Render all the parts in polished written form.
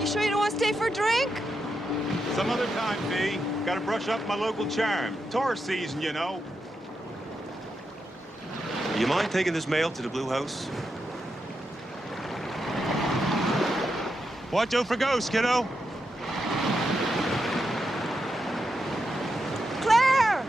You sure you don't want to stay for a drink? Some other time, V. Gotta brush up my local charm. Tourist season, you know. You mind taking this mail to the Blue House? Watch out for ghosts, kiddo. Claire!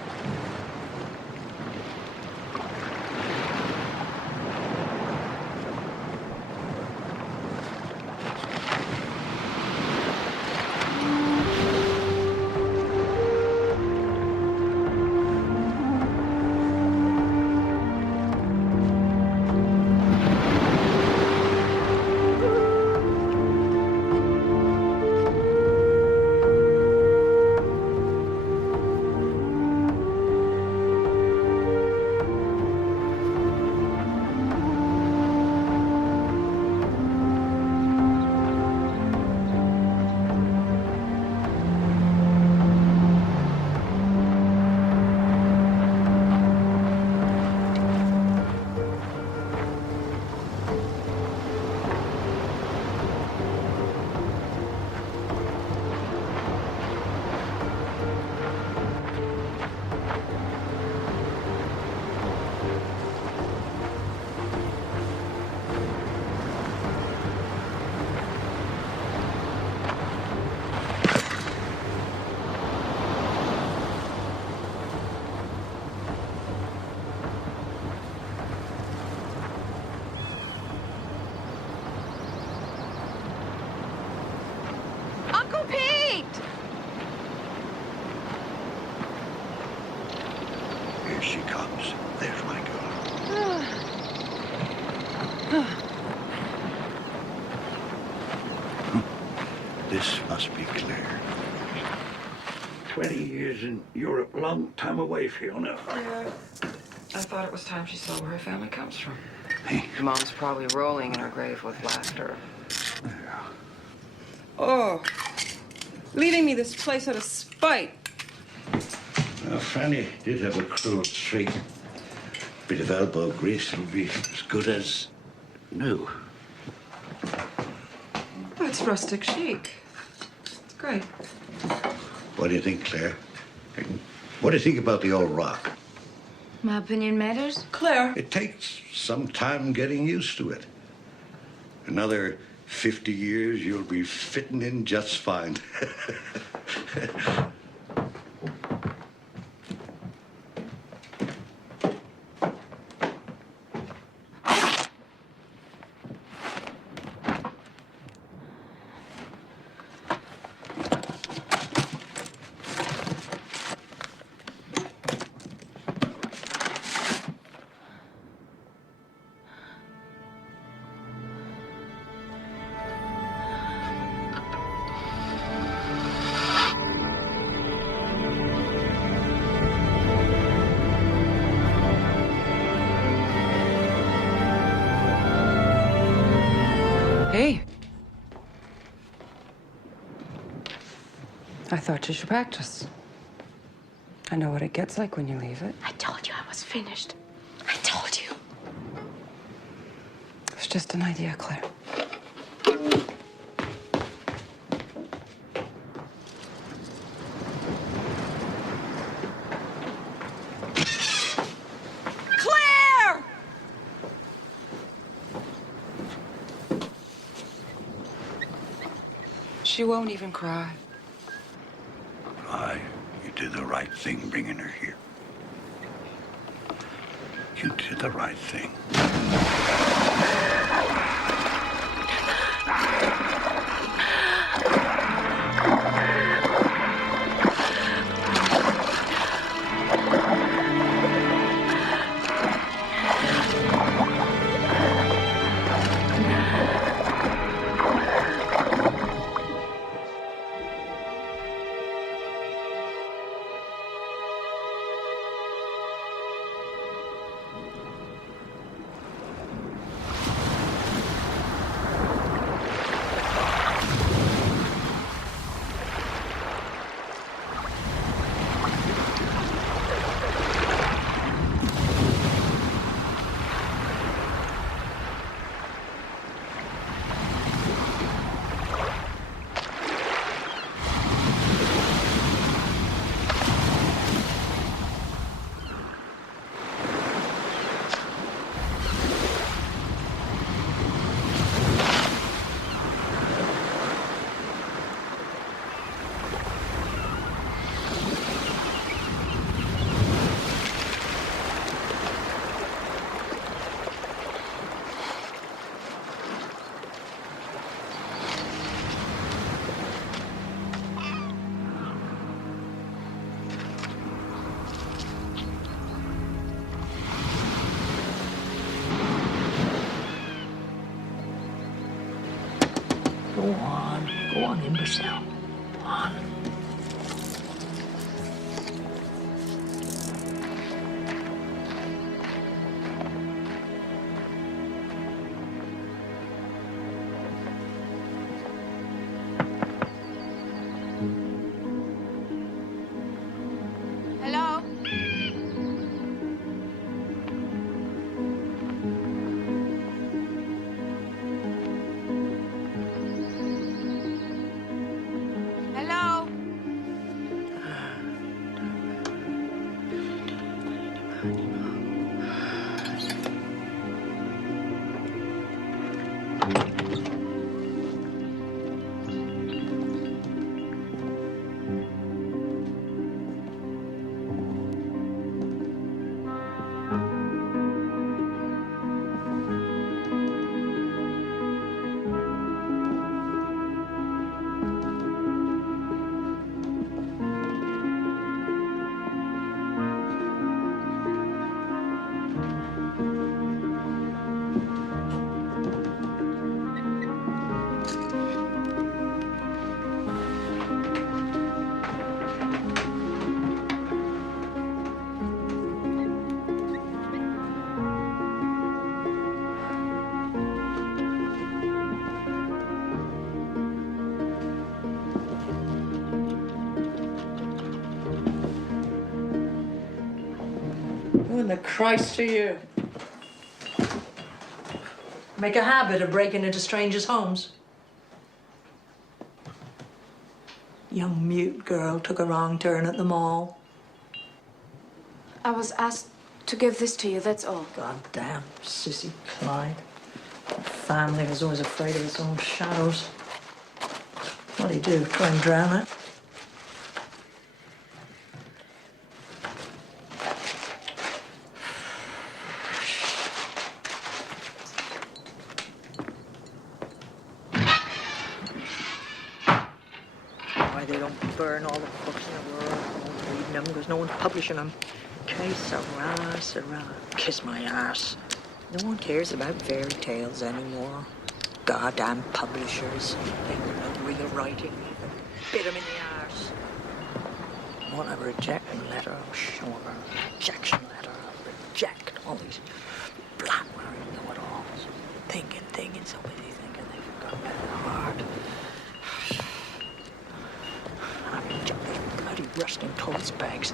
Uncle Pete! Here she comes. There's my girl. This must be Claire. 20 years in Europe, long time away, Fiona. Yeah. I thought it was time she saw where her family comes from. Hey. Mom's probably rolling in her grave with laughter. Yeah. Oh, leaving me this place out of spite. Well, Fanny did have a cruel streak. Bit of elbow grease would be as good as new. Oh, it's rustic chic. It's great. What do you think, Claire? What do you think about the old rock? My opinion matters? Claire. It takes some time getting used to it. Another 50 years, you'll be fitting in just fine. Hey. I thought you should practice. I know what it gets like when you leave it. I told you I was finished. I told you. It's just an idea, Claire. Claire! She won't even cry. Aye, you did the right thing bringing her here. You did the right thing. Go on, imbecile. Go on. Hello? Hello? Who in the Christ are you? Make a habit of breaking into strangers' homes. Young mute girl took a wrong turn at the mall. I was asked to give this to you, that's all. Goddamn sissy Clyde. Family was always afraid of its own shadows. What'd he do? Try and drown it? Why they don't burn all the books in the world? No one's reading them because no one's publishing them. Que sera, sera. Kiss my ass. No one cares about fairy tales anymore. Goddamn publishers. They know no real writing. Bit them in the arse. I want a rejecting letter. I'm sure. Rejection letter. Reject all these black-wearing know-it-alls. Thinking, so busy thinking they've got it in the heart. I reject these bloody rusting toast bags.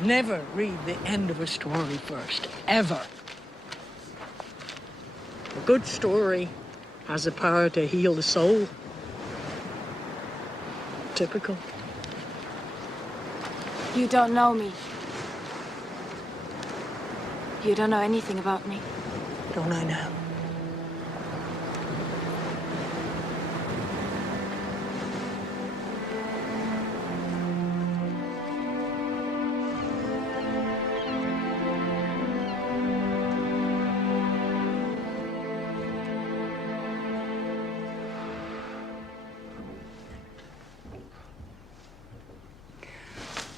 Never read the end of a story first, ever. A good story has the power to heal the soul. Typical. You don't know me. You don't know anything about me. Don't I now?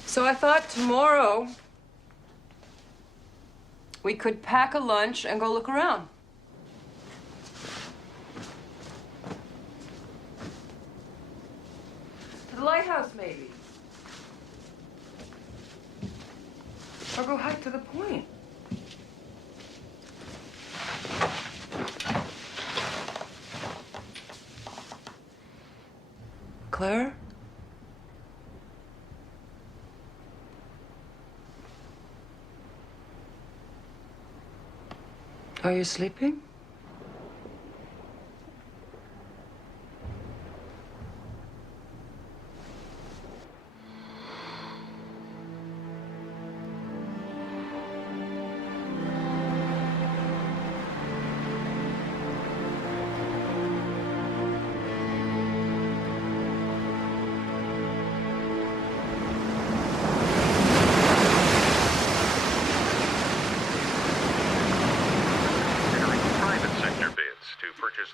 So I thought tomorrow we could pack a lunch and go look around. To the lighthouse, maybe. Or go hike to the point. Claire? Are you sleeping?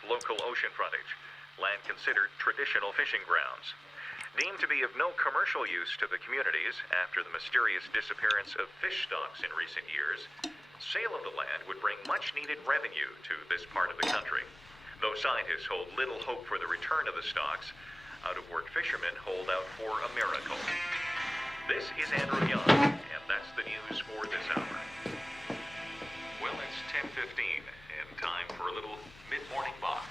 Local ocean frontage, land considered traditional fishing grounds. Deemed to be of no commercial use to the communities after the mysterious disappearance of fish stocks in recent years, Sale of the land would bring much-needed revenue to this part of the country. Though scientists hold little hope for the return of the stocks, out-of-work fishermen hold out for a miracle. This is Andrew Young, and that's the news for this hour. Well, it's 10:15, and time for a little mid-morning box.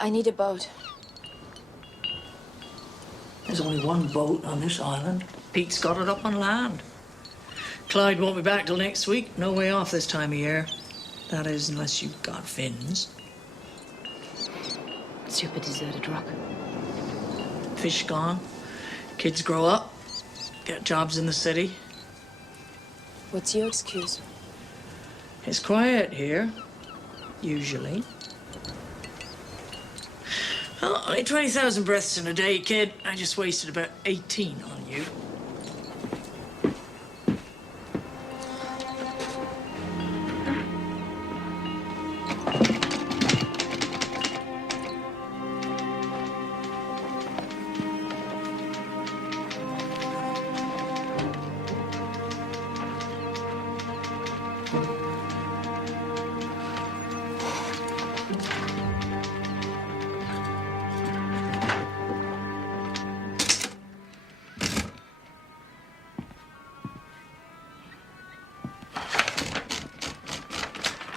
I need a boat. There's only one boat on this island. Pete's got it up on land. Clyde won't be back till next week. No way off this time of year. That is, unless you've got fins. Super deserted rock. Fish gone. Kids grow up. Get jobs in the city. What's your excuse? It's quiet here. Usually. Well, only 20,000 breaths in a day, kid. I just wasted about 18 on you.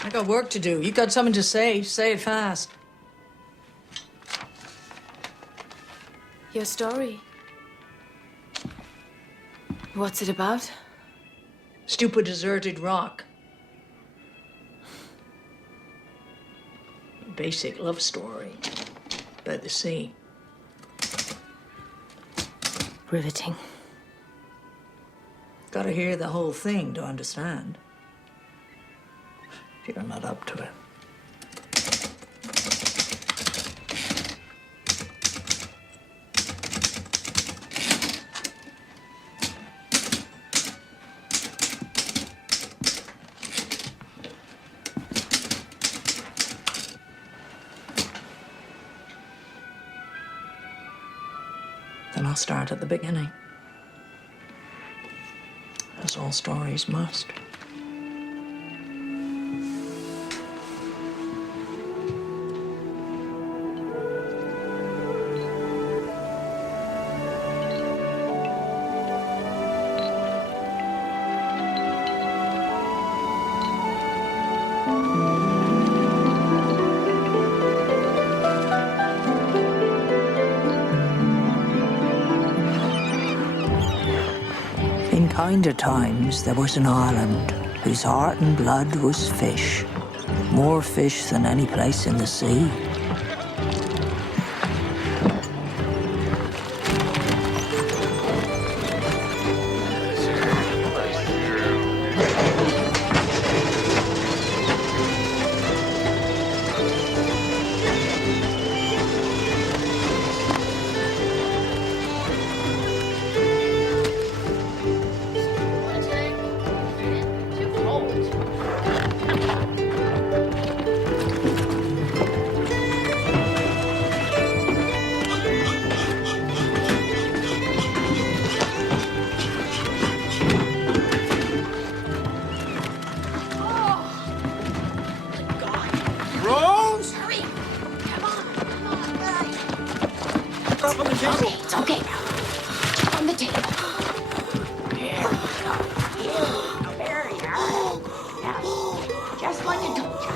I got work to do. You got something to say. Say it fast. Your story. What's it about? Stupid deserted rock. Basic love story about the sea. Riveting. Gotta hear the whole thing to understand. If you're not up to it. Then I'll start at the beginning. As all stories must. In kinder times, there was an island whose heart and blood was fish. More fish than any place in the sea. It's okay now. On the table. There you are. Now, just like I told you.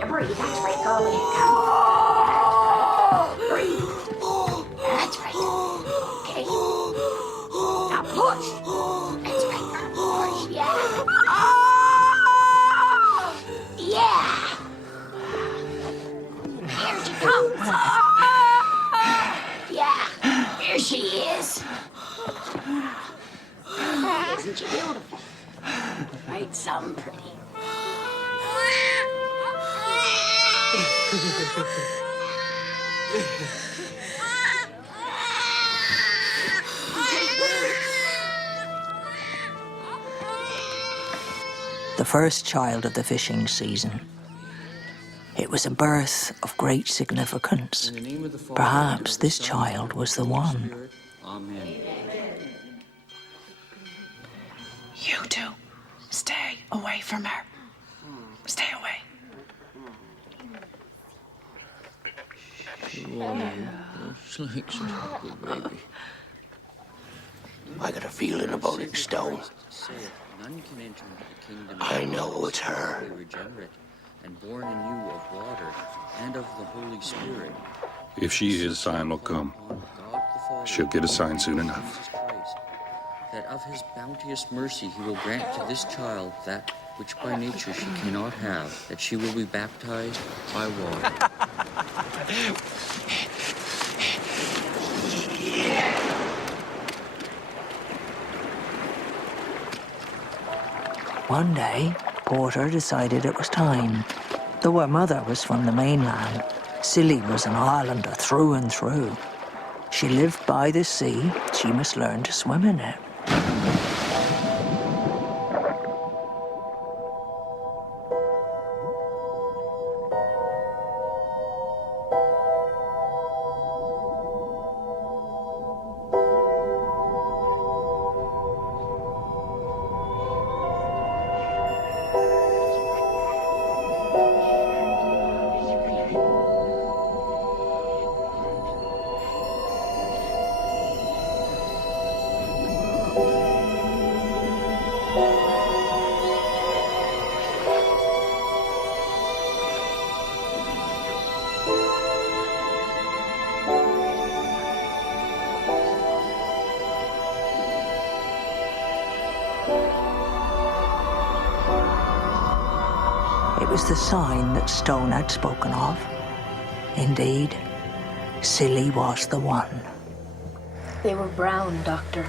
You breathe. That's right, girl. Breathe. That's right. Okay. Now push. That's right. Push. Yeah. Yeah. Here she comes. Yeah. Here she is. Isn't she beautiful? Right, some pretty. The first child of the fishing season. It was a birth of great significance. Perhaps this child was the one. Amen. You two, stay away from her. Stay away. I got a feeling about it, Stone. I know it's her. And born in you of water and of the Holy Spirit. If she is, sign will come. She'll get a sign soon enough. That of his bounteous mercy he will grant to this child that which by nature she cannot have, that she will be baptized by water. One day, Porter decided it was time. Though her mother was from the mainland, Silly was an Islander through and through. She lived by the sea, she must learn to swim in it. It was the sign that Stone had spoken of. Indeed, Silly was the one. They were brown, Doctor.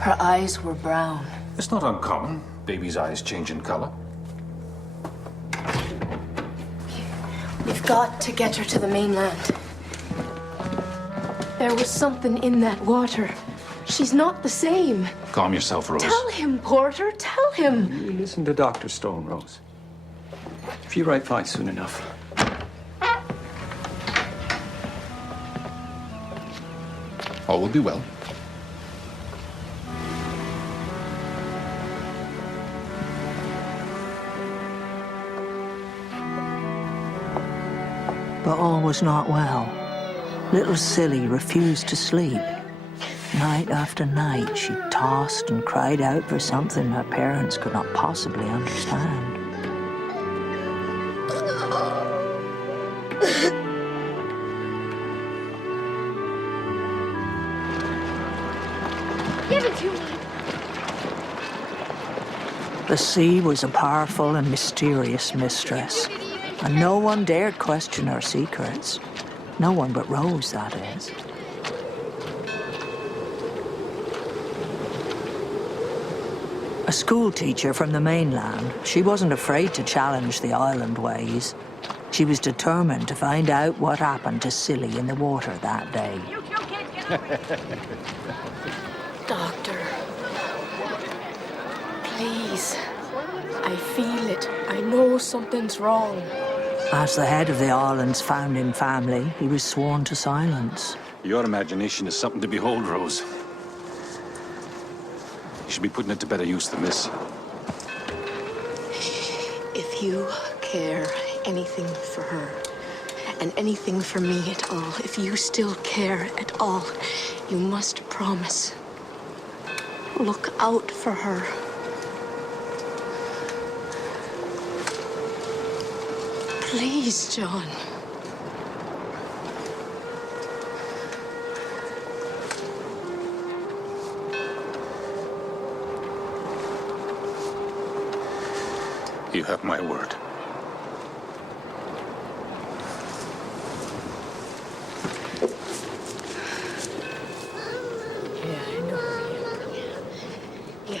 Her eyes were brown. It's not uncommon. Baby's eyes change in color. We've got to get her to the mainland. There was something in that water. She's not the same. Calm yourself, Rose. Tell him, Porter. Tell him. You listen to Dr. Stone, Rose. If you write fine soon enough. All will be well. But all was not well. Little Silly refused to sleep. Night after night, she tossed and cried out for something her parents could not possibly understand. Give it to me. The sea was a powerful and mysterious mistress, and no one dared question her secrets. No one but Rose, that is. A school teacher from the mainland, she wasn't afraid to challenge the island ways. She was determined to find out what happened to Silly in the water that day. Doctor. Please. I feel it. I know something's wrong. As the head of the island's founding family, he was sworn to silence. Your imagination is something to behold, Rose. You should be putting it to better use than this. If you care anything for her, and anything for me at all, if you still care at all, you must promise. Look out for her. Please, John. You have my word. Yeah, I know. Yeah.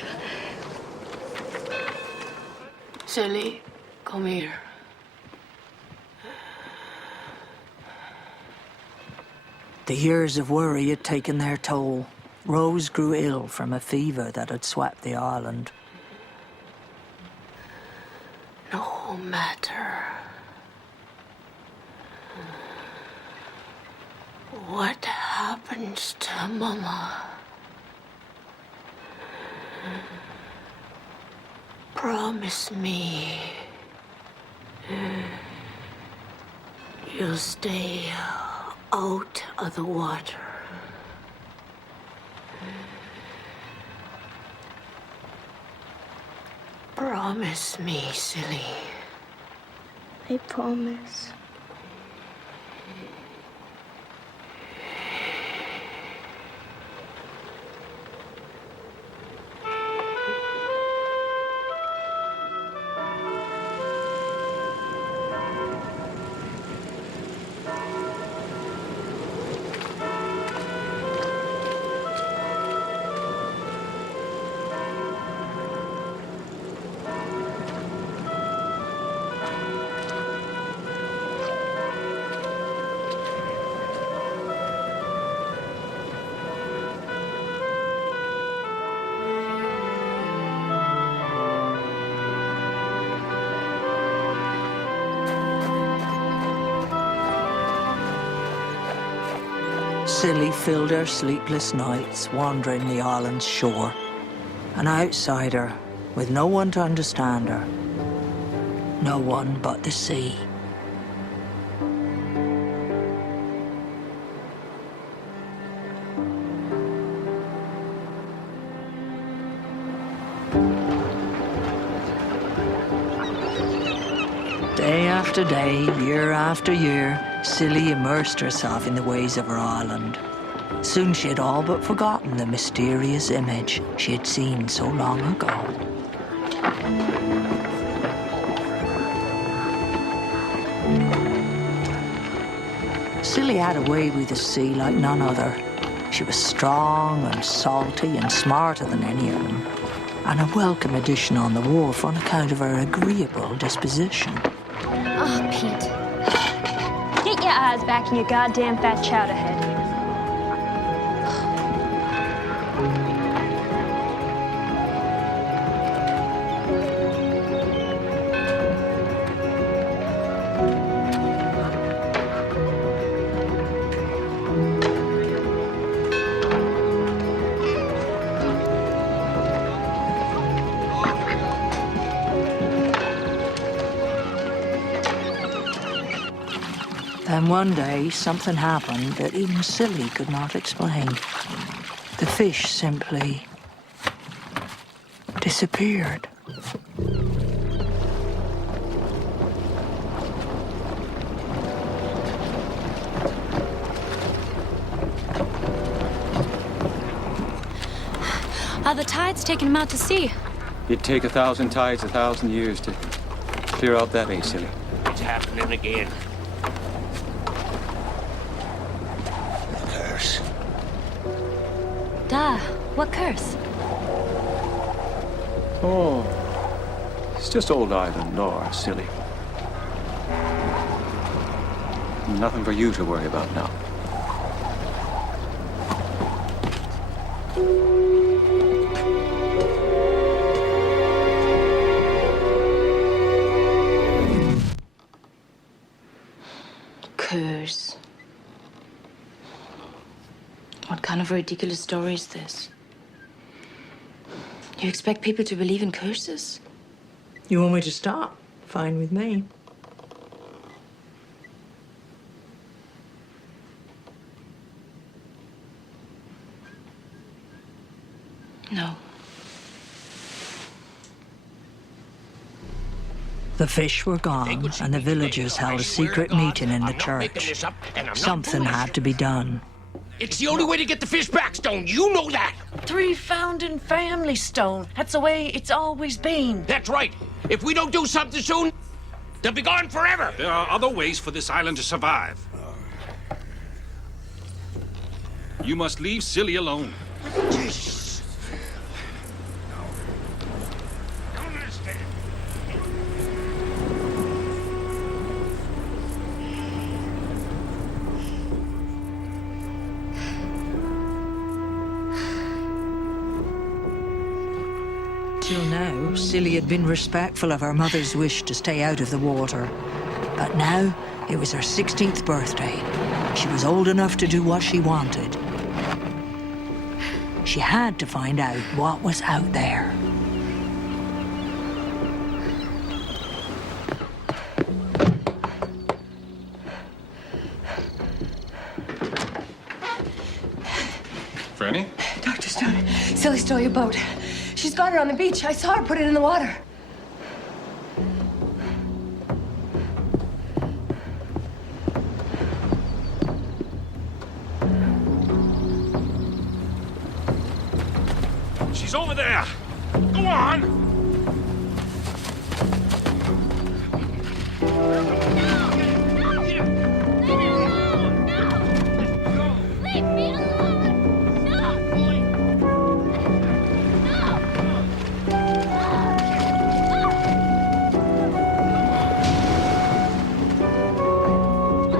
Silly, come here. The years of worry had taken their toll. Rose grew ill from a fever that had swept the island. No matter what happens to Mama, promise me you'll stay out of the water. Promise me, silly. I promise. Silly filled her sleepless nights wandering the island's shore. An outsider with no one to understand her. No one but the sea. Day after day, year after year, Silly immersed herself in the ways of her island. Soon she had all but forgotten the mysterious image she had seen so long ago. Silly had a way with the sea like none other. She was strong and salty and smarter than any of them, and a welcome addition on the wharf on account of her agreeable disposition. Oh, Pete. Get your eyes back in your goddamn fat chowder head. Then one day, something happened that even Silly could not explain. The fish simply disappeared. Are the tides taking him out to sea? It'd take 1,000 tides, 1,000 years to clear out that, ain't silly? It's happening again. Curse. Duh. What curse? Oh, it's just old island lore, silly. Nothing for you to worry about now. Curse. What kind of a ridiculous story is this? You expect people to believe in curses? You want me to stop? Fine with me. No. The fish were gone, and the villagers held a secret meeting in the church. Something had to be done. It's the only way to get the fish back, Stone. You know that. 3 founding family, Stone. That's the way it's always been. That's right. If we don't do something soon, they'll be gone forever. There are other ways for this island to survive. You must leave Silly alone. Jesus. Don't understand. Till now, Silly had been respectful of her mother's wish to stay out of the water. But now, it was her 16th birthday. She was old enough to do what she wanted. She had to find out what was out there. Franny? Dr. Stone, Silly stole your boat. She's got it on the beach. I saw her put it in the water. She's over there! Go on!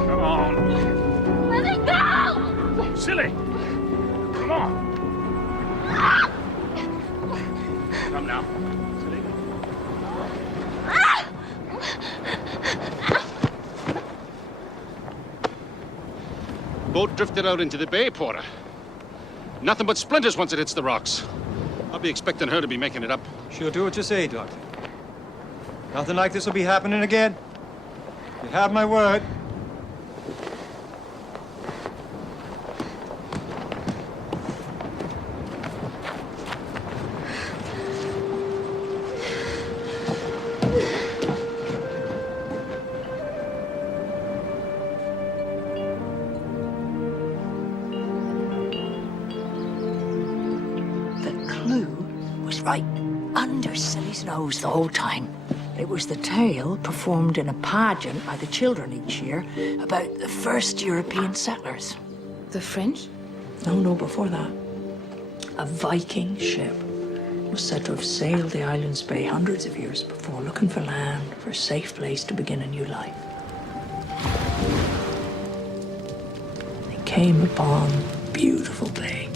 Come on! Let me go! Silly! Come on! Come now. Silly. Boat drifted out into the bay, Porter. Nothing but splinters once it hits the rocks. I'll be expecting her to be making it up. She'll do what you say, Doctor. Nothing like this will be happening again. You have my word. The clue was right under Silly's nose the whole time. It was the tale performed in a pageant by the children each year about the first European settlers. The French? No, before that. A Viking ship was said to have sailed the island's bay hundreds of years before, looking for land, for a safe place to begin a new life. They came upon a beautiful bay.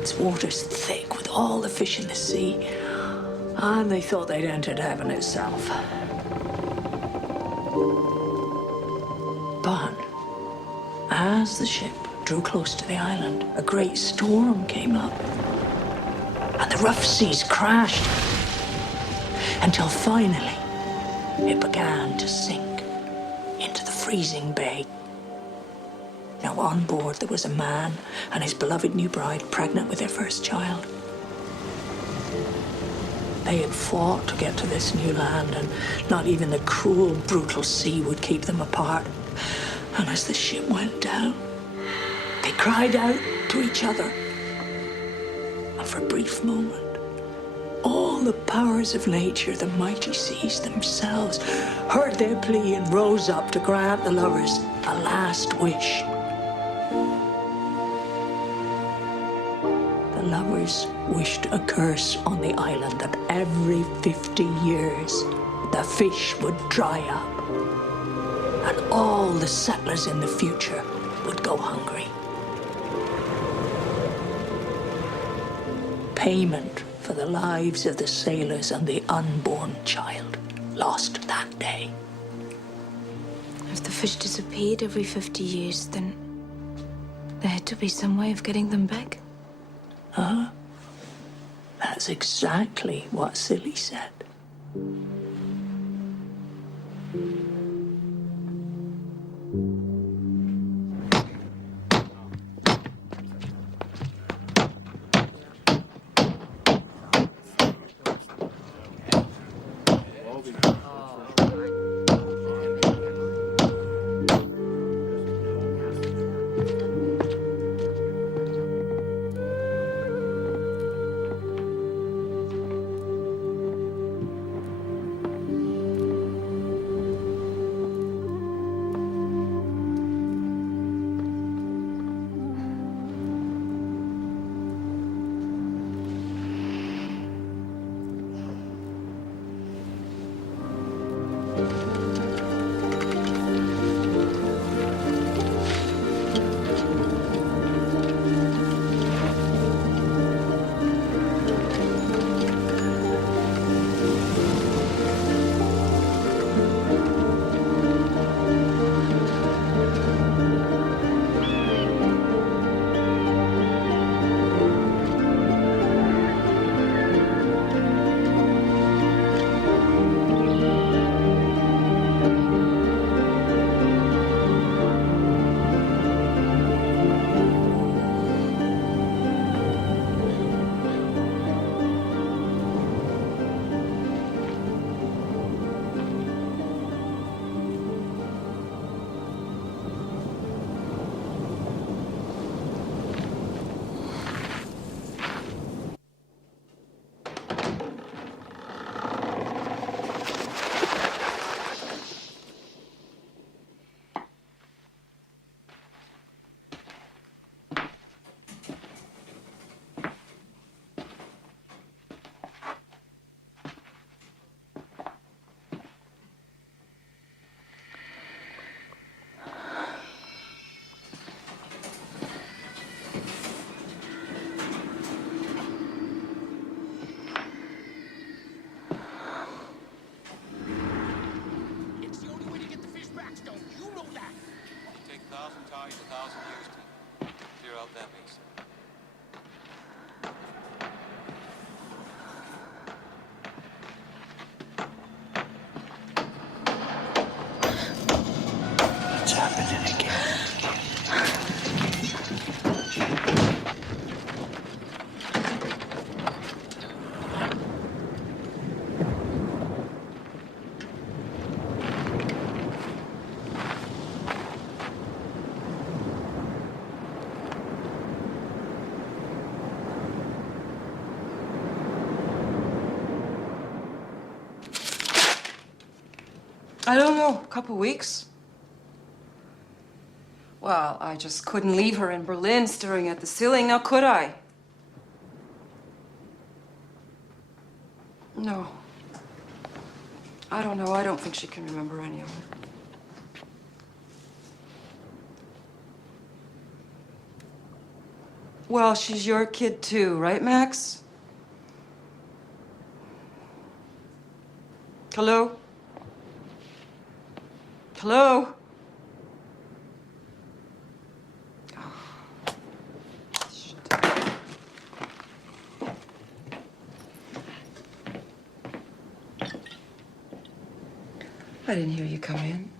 Its waters thick with all the fish in the sea, and they thought they'd entered heaven itself. But as the ship drew close to the island, a great storm came up, and the rough seas crashed until finally it began to sink into the freezing bay. Now, on board there was a man and his beloved new bride, pregnant with their first child. They had fought to get to this new land, and not even the cruel, brutal sea would keep them apart. And as the ship went down, they cried out to each other. And for a brief moment, all the powers of nature, the mighty seas themselves, heard their plea and rose up to grant the lovers a last wish. The lovers wished a curse on the island that every 50 years the fish would dry up, and all the settlers in the future would go hungry. Payment for the lives of the sailors and the unborn child lost that day. If the fish disappeared every 50 years, then there had to be some way of getting them back. Huh? That's exactly what Silly said. tide 1,000 years to clear out that basin. It's happening again. I don't know, a couple weeks. Well, I just couldn't leave her in Berlin staring at the ceiling, now could I? No. I don't know, I don't think she can remember any of it. Well, she's your kid too, right, Max? Hello? Hello? Oh, shit. I didn't hear you come in.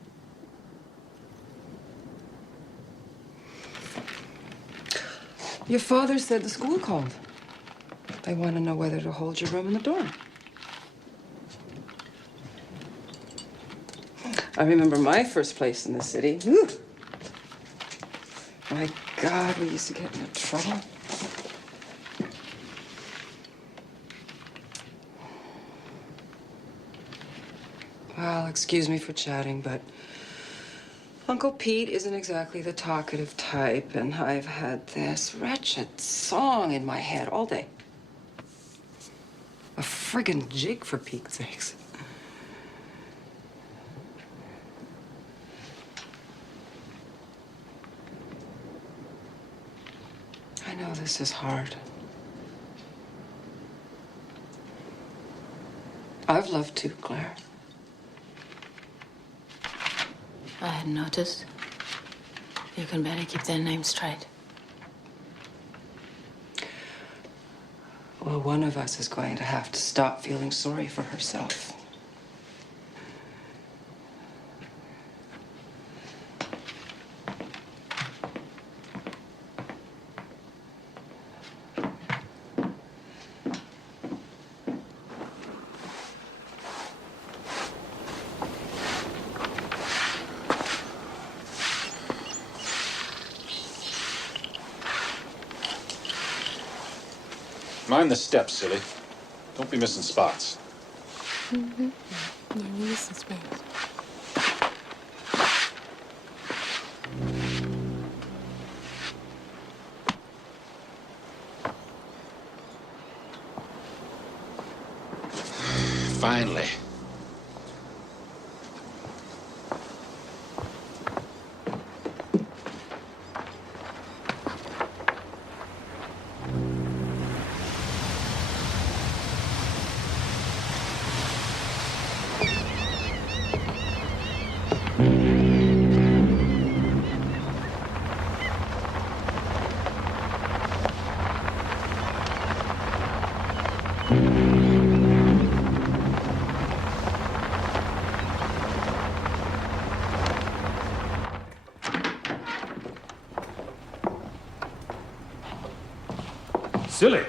Your father said the school called. They want to know whether to hold your room in the dorm. I remember my first place in the city. Whew. My God, we used to get into trouble. Well, excuse me for chatting, but Uncle Pete isn't exactly the talkative type, and I've had this wretched song in my head all day. A friggin' jig, for Pete's sakes. I know this is hard. I've loved too, Claire. I hadn't noticed. You can better keep their names straight. Well, one of us is going to have to stop feeling sorry for herself. Mind the steps, silly. Don't be missing spots. Mm-hmm. Yeah, we listen Spanish. Finally. Silly.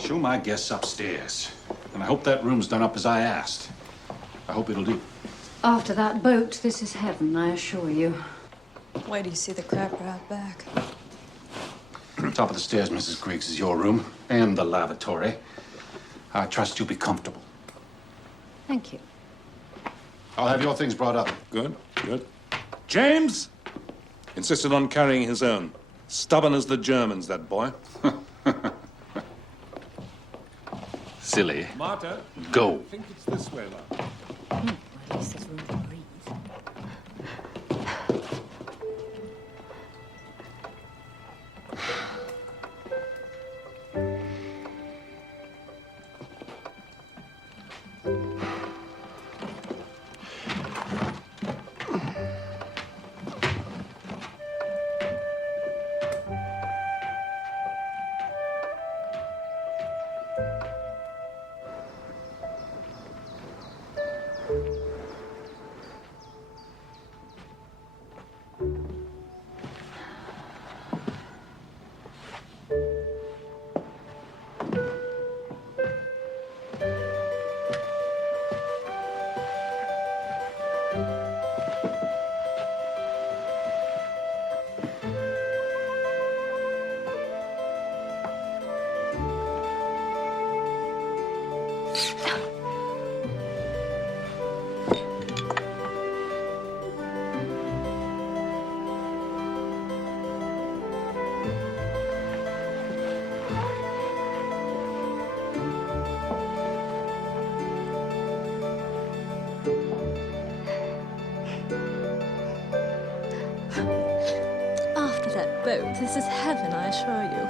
Show my guests upstairs. And I hope that room's done up as I asked. I hope it'll do. After that boat, this is heaven, I assure you. Wait till you see the crapper out back. Top of the stairs, Mrs. Griggs, is your room and the lavatory. I trust you'll be comfortable. Thank you. I'll have your things brought up. Good, good. James insisted on carrying his own. Stubborn as the Germans, that boy. Silly. Marta, Go. I think it's this way, love. At least there's room to breathe. boat. This is heaven, I assure you.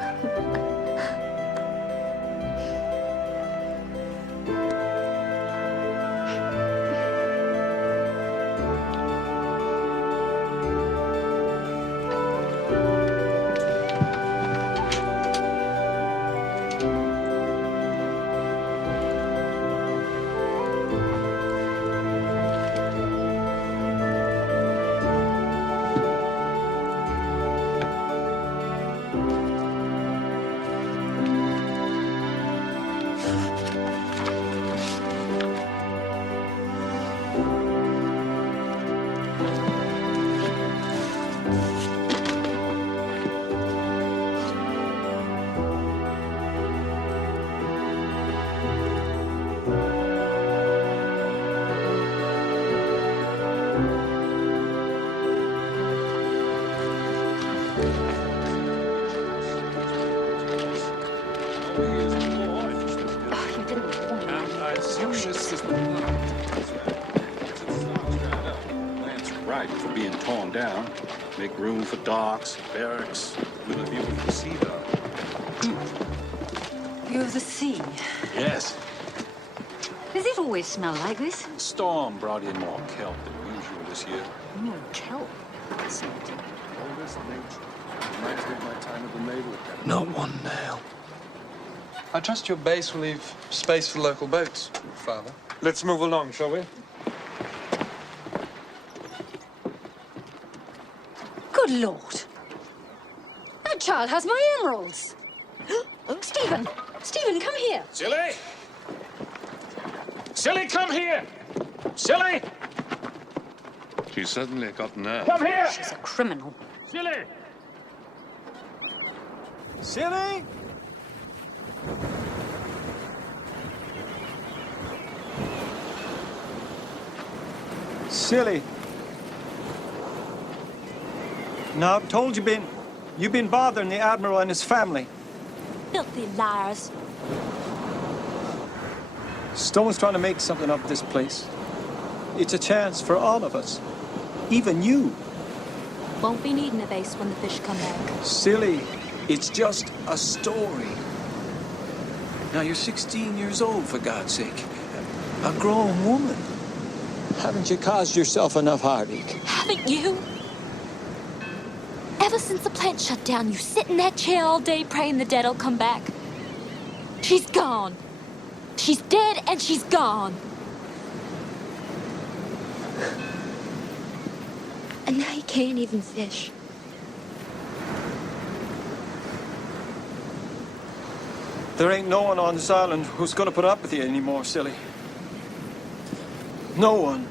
That's right, for being torn down. Make room for docks, barracks, with a view of the sea, though. View of the sea. Yes. Does it always smell like this? The storm brought in more kelp than usual this year. More kelp. All this nature reminds me of my time at the Naval Academy. Not one nail. I trust your base will leave space for local boats, Father. Let's move along, shall we? Good Lord. That child has my emeralds. Stephen! Stephen, come here. Silly! Silly, come here! Silly! She suddenly got nerve. Come here! She's a criminal. Silly! Silly! Silly. Now, I've told you've been bothering the Admiral and his family. Filthy liars. Stone's trying to make something of this place. It's a chance for all of us. Even you. Won't be needing a base when the fish come back. Silly. It's just a story. Now, you're 16 years old, for God's sake. A grown woman. Haven't you caused yourself enough heartache? Haven't you? Ever since the plant shut down, you sit in that chair all day praying the dead'll come back. She's gone. She's dead and she's gone. And now you can't even fish. There ain't no one on this island who's gonna put up with you anymore, Silly. No one.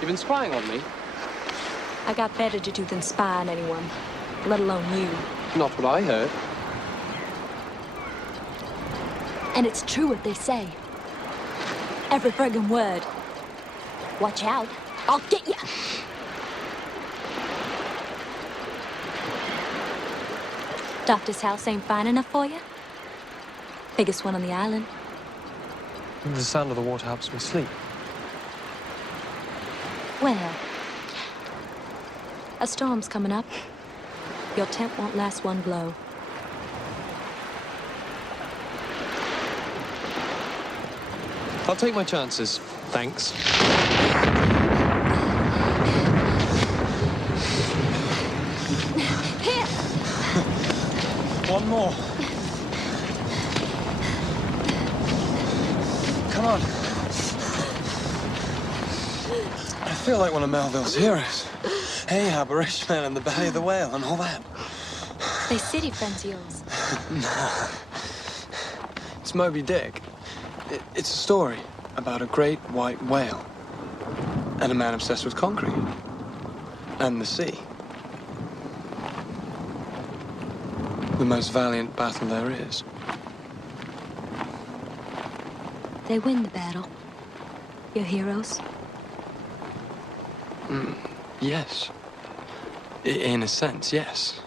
You've been spying on me? I got better to do than spy on anyone, let alone you. Not what I heard. And it's true what they say. Every friggin' word. Watch out, I'll get ya! Doctor's house ain't fine enough for you? Biggest one on the island. The sound of the water helps me sleep. Well, a storm's coming up. Your tent won't last one blow. I'll take my chances. Thanks. Here! One more. Come on. I feel like one of Melville's heroes. Hey, Aberration Man in the Belly of the Whale and all that. They city friends of yours. Nah. It's Moby Dick. It's a story about a great white whale and a man obsessed with conquering it. And the sea. The most valiant battle there is. They win the battle. Your heroes. Yes. In a sense, yes.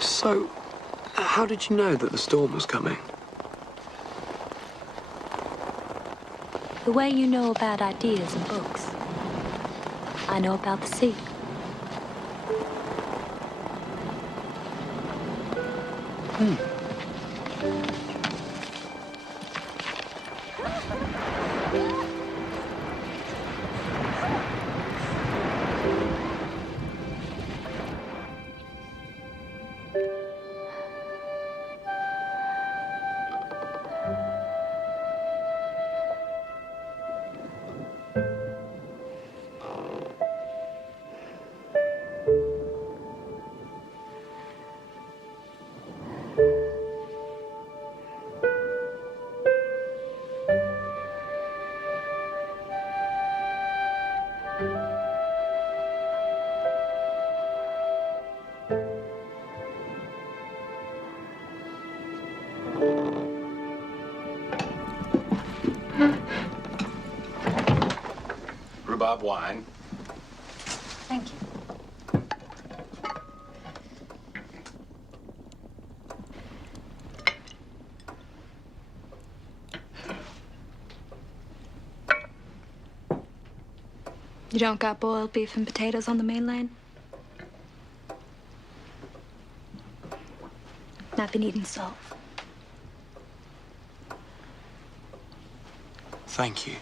So, how did you know that the storm was coming? The way you know about ideas and books. I know about the sea. Rhubarb wine. Thank you. You don't got boiled beef and potatoes on the mainland? Not been eating salt. Thank you.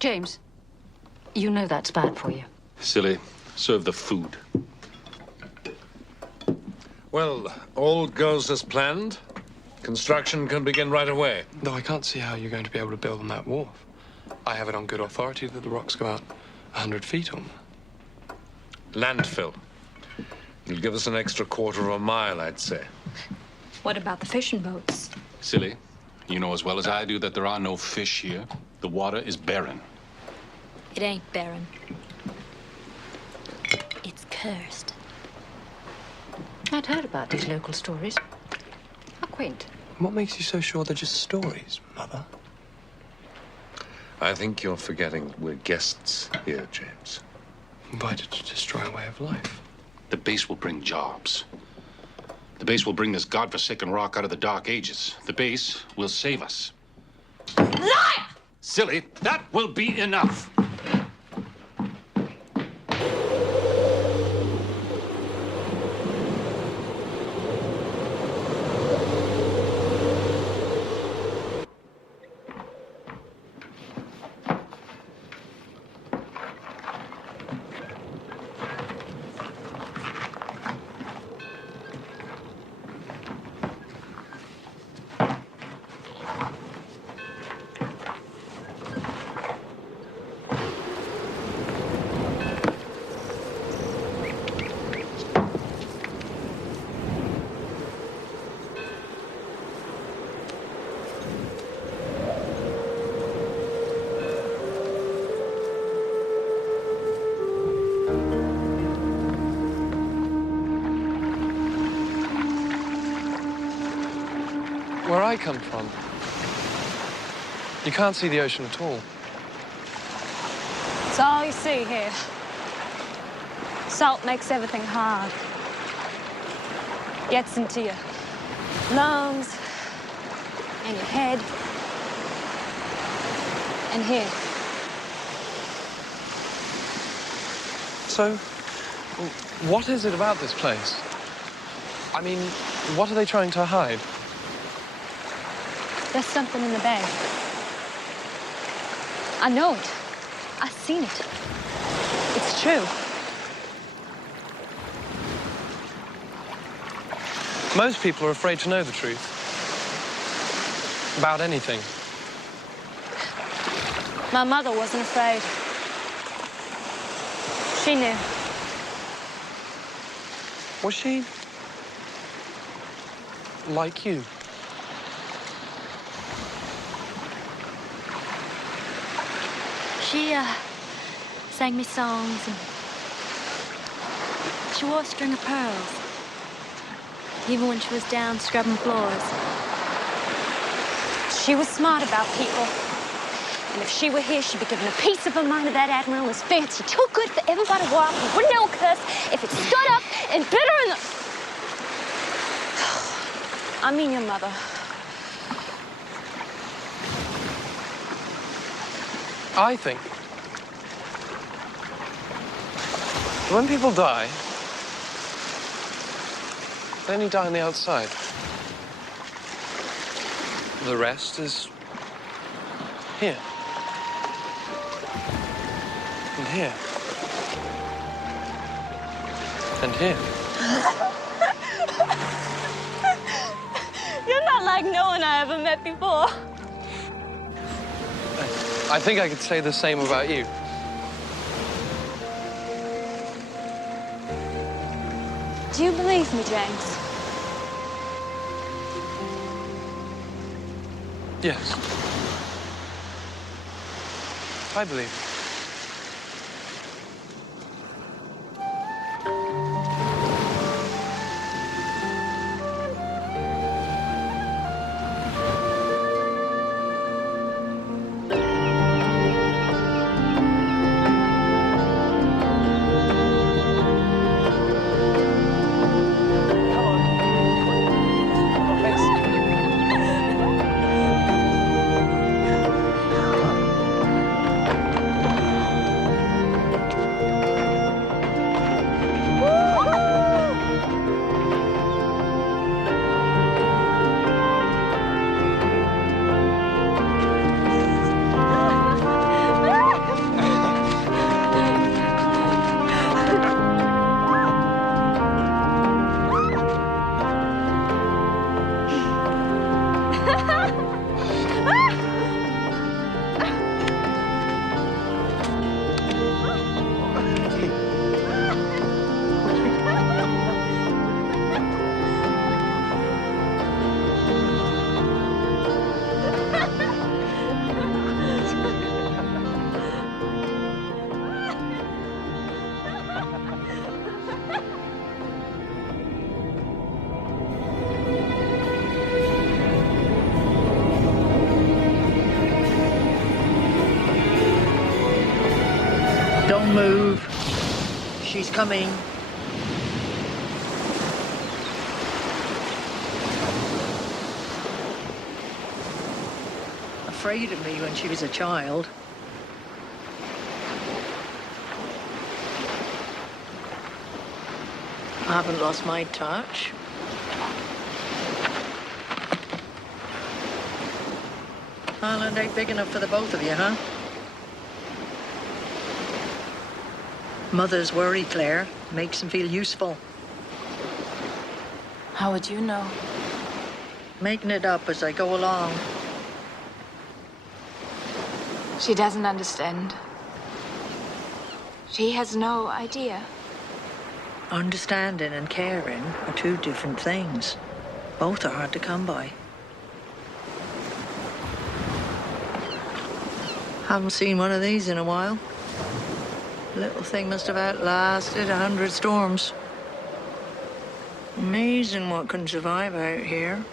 James, you know that's bad for you. Silly. Serve the food. Well, all goes as planned. Construction can begin right away. Though I can't see how you're going to be able to build on that wharf. I have it on good authority that the rocks go out 100 feet on. Landfill. It'll give us an extra quarter of a mile, I'd say. What about the fishing boats? Silly. You know as well as I do that there are no fish here. The water is barren. It ain't barren. It's cursed. I'd heard about these local stories. How quaint. What makes you so sure they're just stories, Mother? I think you're forgetting that we're guests here, James. Invited to destroy a way of life. The base will bring jobs. The base will bring this godforsaken rock out of the Dark Ages. The base will save us. Liar! Silly, that will be enough. Where I come from, you can't see the ocean at all. It's all you see here. Salt makes everything hard. Gets into your lungs and your head and here. So, What is it about this place? I mean, what are they trying to hide? There's something in the bag. I know it. I've seen it. It's true. Most people are afraid to know the truth. About anything. My mother wasn't afraid. She knew. Was she like you? She, sang me songs and she wore a string of pearls. Even when she was down scrubbing floors. She was smart about people. And if she were here, she'd be given a piece of her mind of that Admiral was fancy, too good for everybody to walk. He wouldn't know a curse if it stood up and bit her in the... I mean your mother. I think when people die, they only die on the outside. The rest is here. And here. And here. You're not like no one I ever met before. I think I could say the same about you. Do you believe me, James? Yes. I believe. Don't move. She's coming. Afraid of me when she was a child. I haven't lost my touch. Island ain't big enough for the both of you, huh? Mothers worry, Claire. Makes them feel useful. How would you know? Making it up as I go along. She doesn't understand. She has no idea. Understanding and caring are two different things. Both are hard to come by. Haven't seen one of these in a while. Little thing must have outlasted 100 storms. Amazing what can survive out here.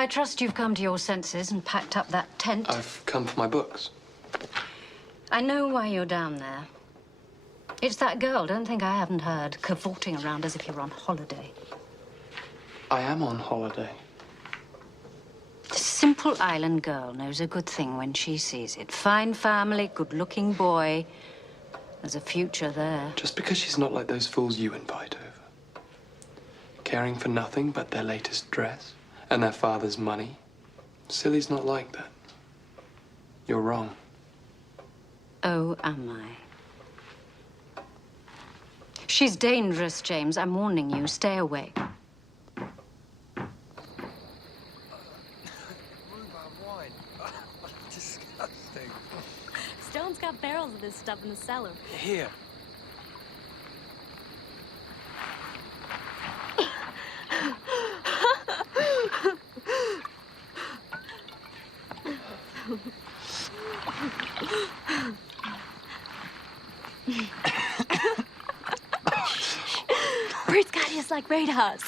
I trust you've come to your senses and packed up that tent. I've come for my books. I know why you're down there. It's that girl, don't think I haven't heard, cavorting around as if you're on holiday. I am on holiday. The simple island girl knows a good thing when she sees it. Fine family, good-looking boy. There's a future there. Just because she's not like those fools you invite over. Caring for nothing but their latest dress and their father's money. Silly's not like that. You're wrong. Oh, am I? She's dangerous, James. I'm warning you. Stay away. Disgusting. Stone's got barrels of this stuff in the cellar. Here. Breed's got us like radars.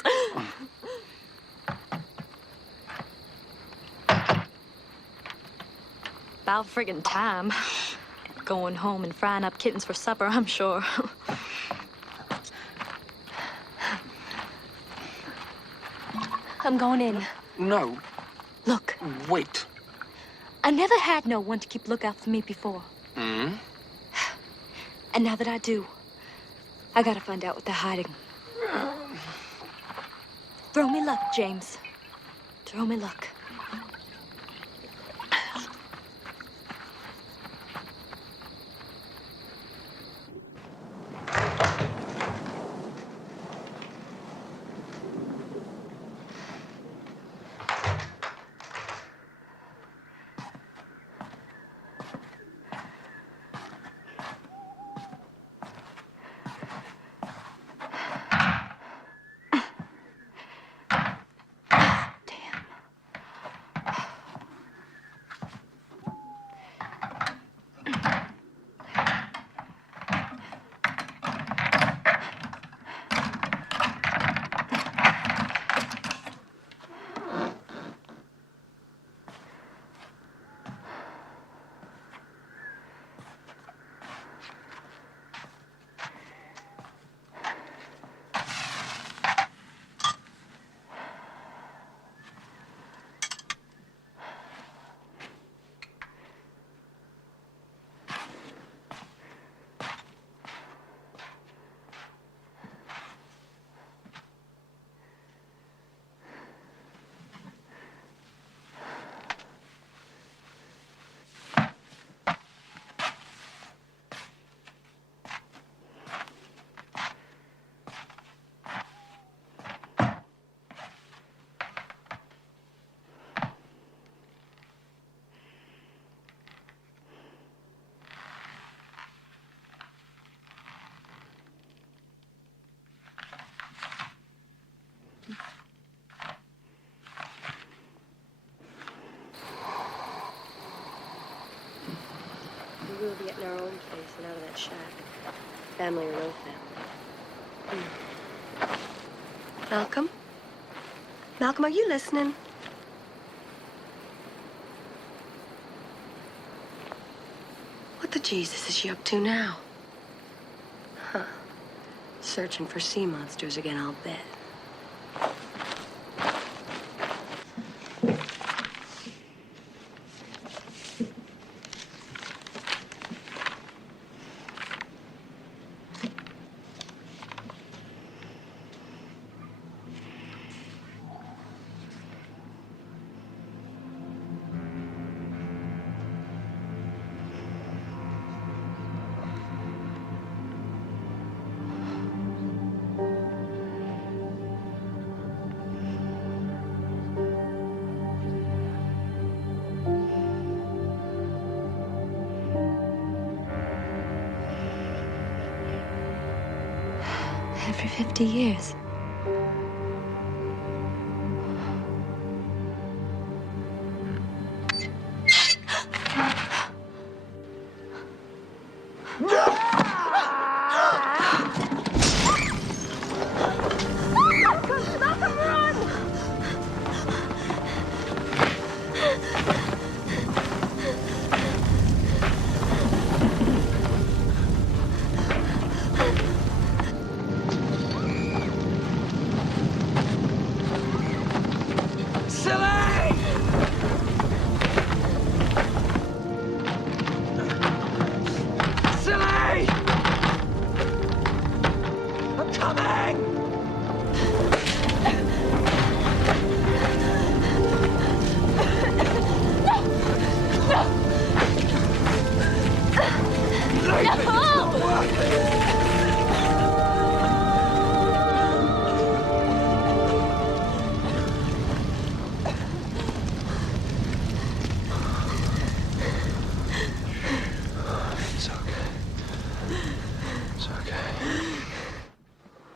About friggin' time. Going home and frying up kittens for supper, I'm sure. I'm going in. No. Look, Wait. I never had no one to keep lookout for me before. Hmm? And now that I do, I gotta find out what they're hiding. Throw me luck, James. Throw me luck. We will be getting our own place and out of that shack. Family or no family. Malcolm? Malcolm, are you listening? What the Jesus is she up to now? Huh. Searching for sea monsters again, I'll bet. Every 50 years.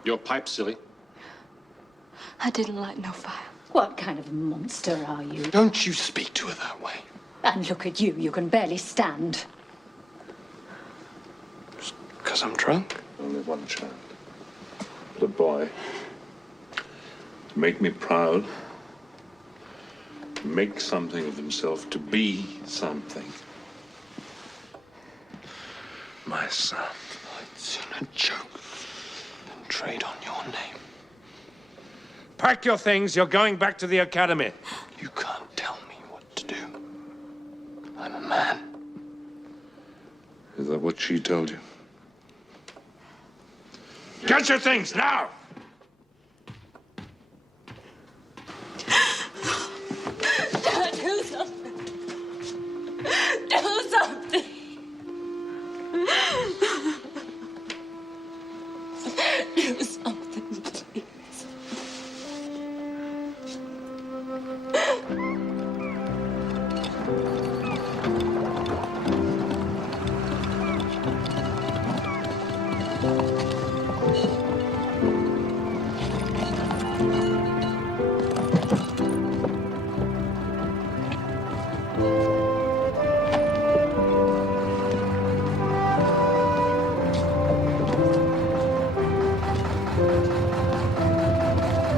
Your pipe, silly. I didn't light no fire. What kind of monster are you? Don't you speak to her that way. And look at you. You can barely stand. Because I'm drunk? Only one child. But a boy. To make me proud. To make something of himself. To be something. My son. I'd sooner choke than trade on your name. Pack your things. You're going back to the academy. You can't tell me what to do. I'm a man. Is that what she told you? Get your things now! Dad, do something. Do something. Do something, please.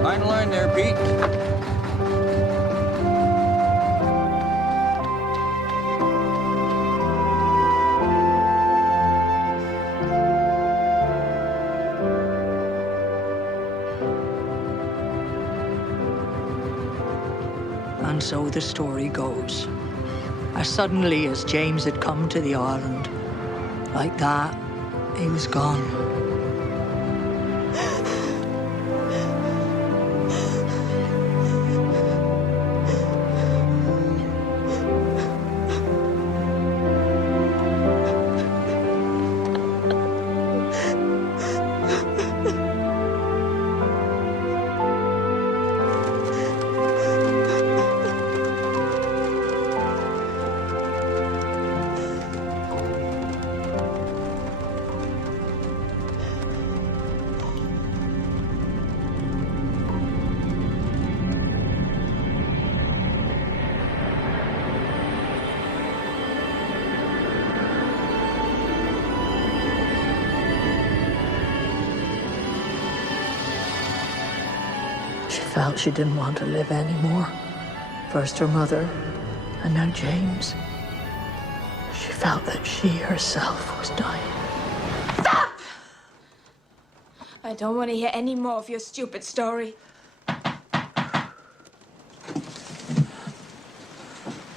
Fine line there, Pete. And so the story goes. As suddenly as James had come to the island, like that, he was gone. She felt she didn't want to live anymore. First her mother, and now James. She felt that she herself was dying. I don't want to hear any more of your stupid story.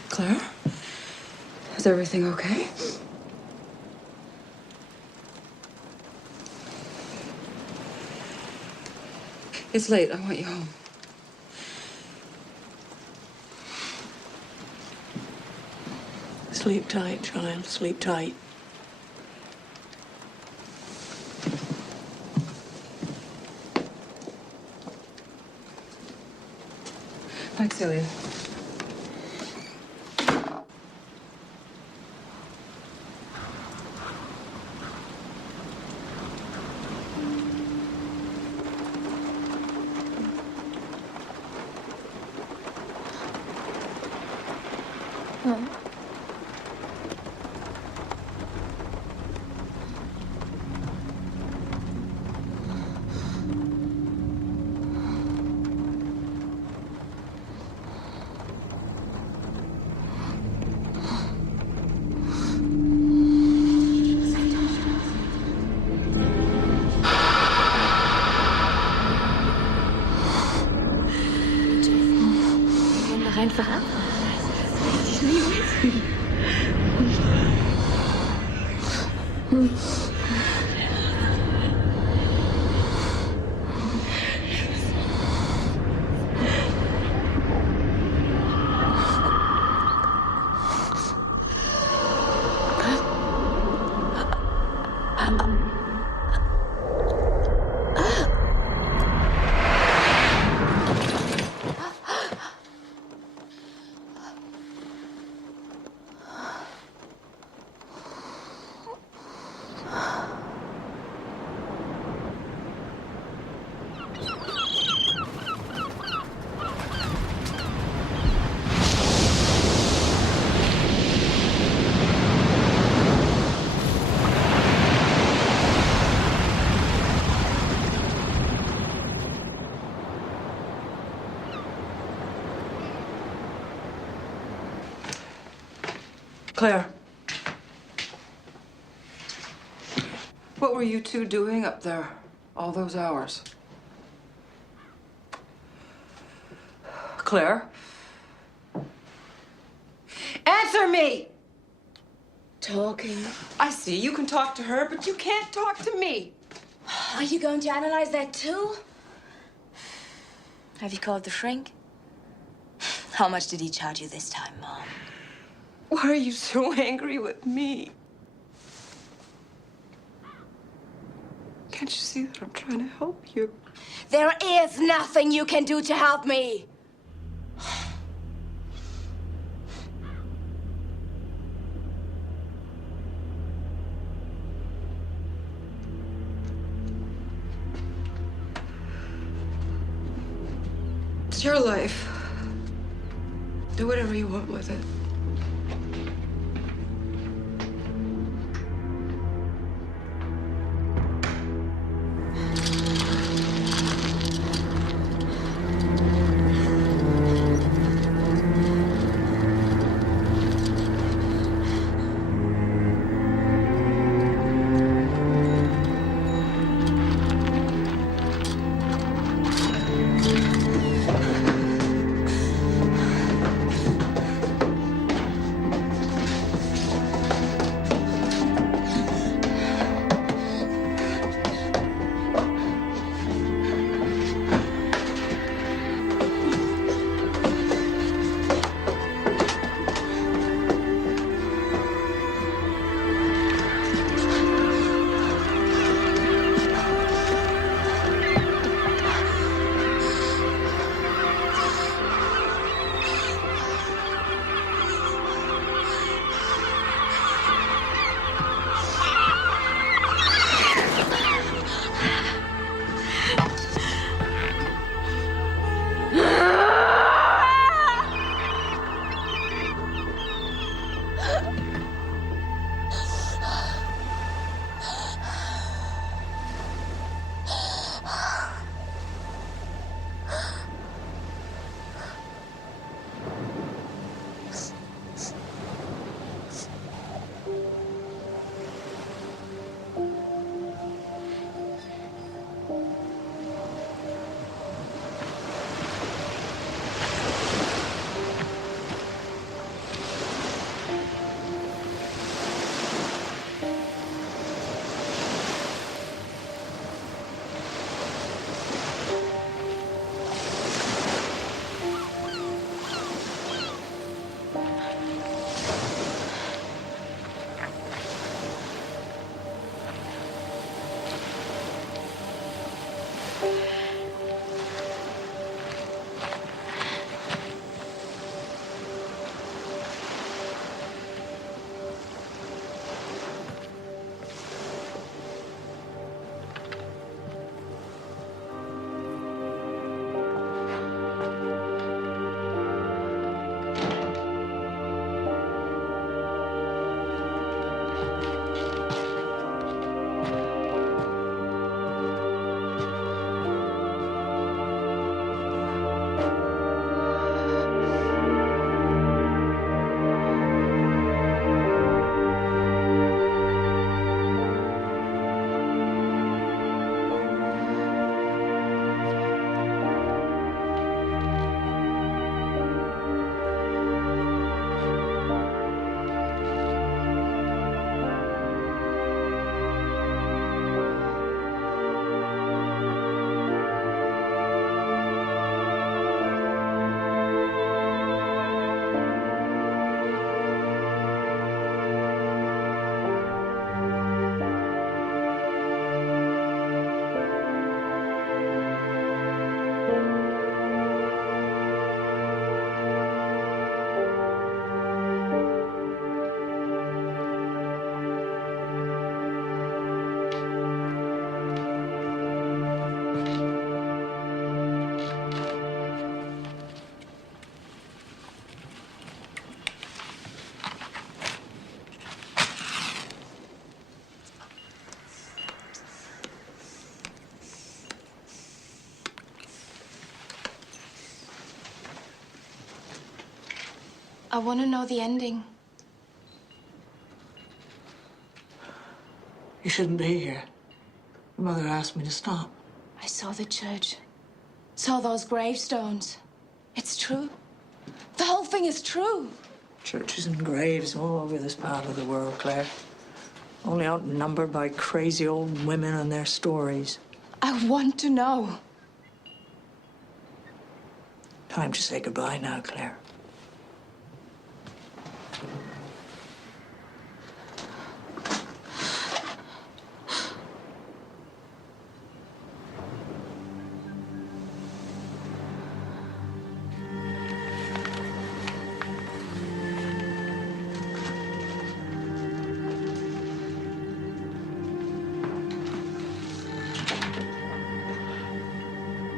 Claire? Is everything okay? It's late. I want you home. Sleep tight, child. Sleep tight. Night, Celia. Einfach ab. Claire. What were you two doing up there all those hours? Claire? Answer me! Talking. I see. You can talk to her, but you can't talk to me. Are you going to analyze that too? Have you called the shrink? How much did he charge you this time, Mom? Why are you so angry with me? Can't you see that I'm trying to help you? There is nothing you can do to help me. It's your life. Do whatever you want with it. I want to know the ending. shouldn't be here. Your mother asked me to stop. I saw the church. Saw those gravestones. It's true. The whole thing is true. Churches and graves all over this part of the world, Claire. Only outnumbered by crazy old women and their stories. I want to know. Time to say goodbye now, Claire.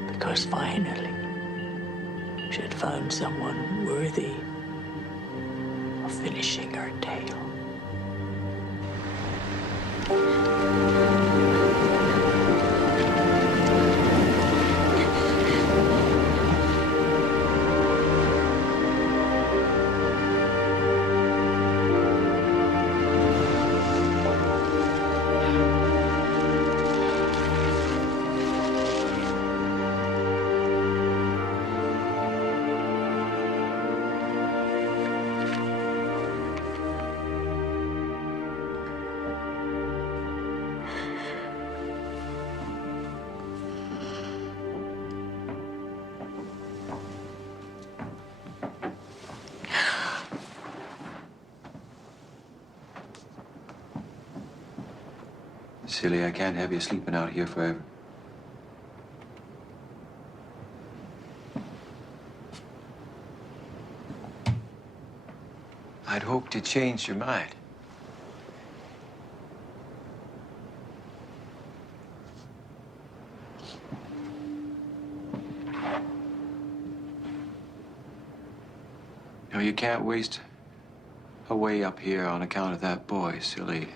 Because finally, she had found someone worthy of finishing her tale. Silly, I can't have you sleeping out here forever. I'd hoped you changed your mind. No, you can't waste away up here on account of that boy, Silly.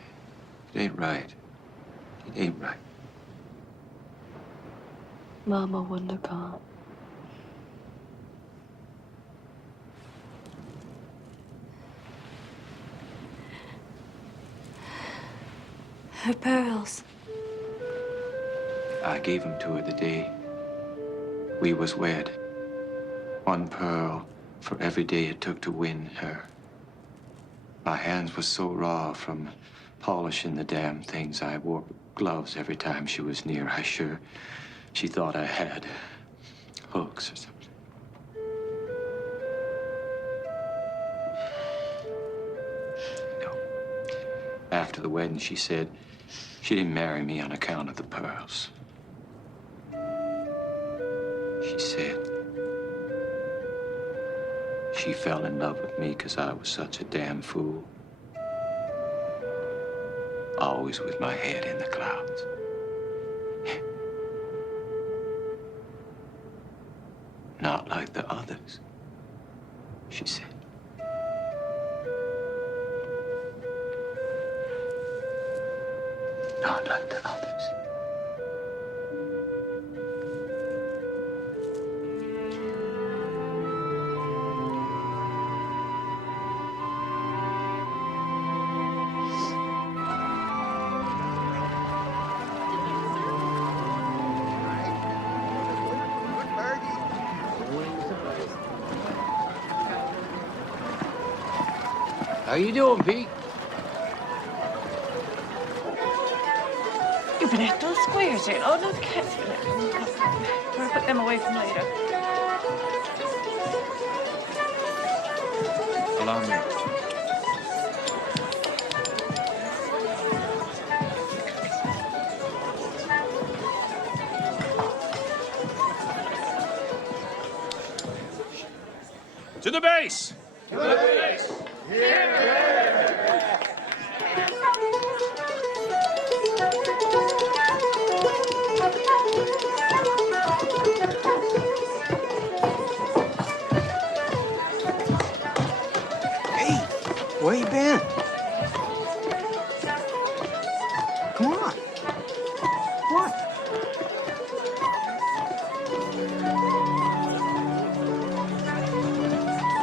It ain't right. It ain't right. Mama wouldn't have gone. Her pearls. I gave them to her the day we was wed. One pearl for every day it took to win her. My hands was so raw from polishing the damn things. I wore gloves every time she was near. She thought I had hooks or something. No. After the wedding, she said she didn't marry me on account of the pearls. She said she fell in love with me because I was such a damn fool. Always with my head in the clouds. Not like the others, she said. Not like the others. How you doing, Pete? You've been at those squares, eh? Oh, no, the cat's been at them. Better put them away from later. Allow me. To the base! To the base! Where you been? Come on. What?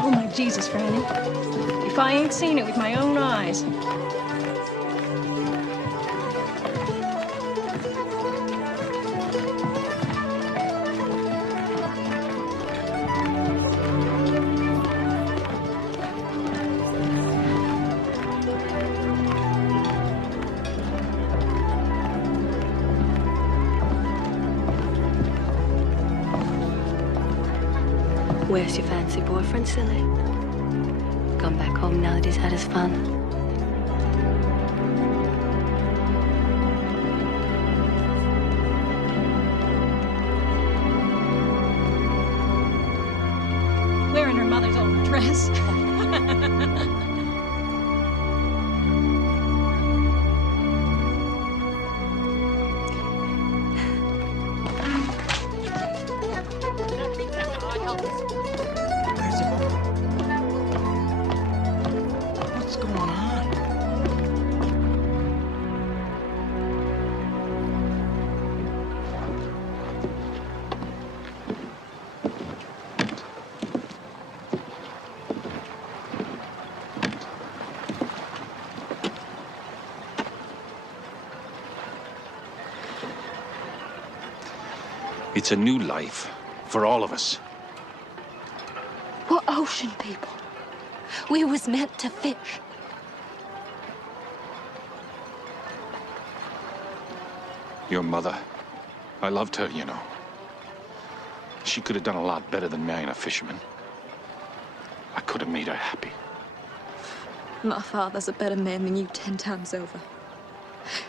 Oh, my Jesus, Franny. If I ain't seen it with my own eyes. Where's your fancy boyfriend, silly? Gone back home now that he's had his fun? Wearing her mother's old dress. What's going on? It's a new life for all of us. We're ocean people. We was meant to fish. Your mother, I loved her, you know. She could have done a lot better than marrying a fisherman. I could have made her happy. My father's a better man than you 10 times over.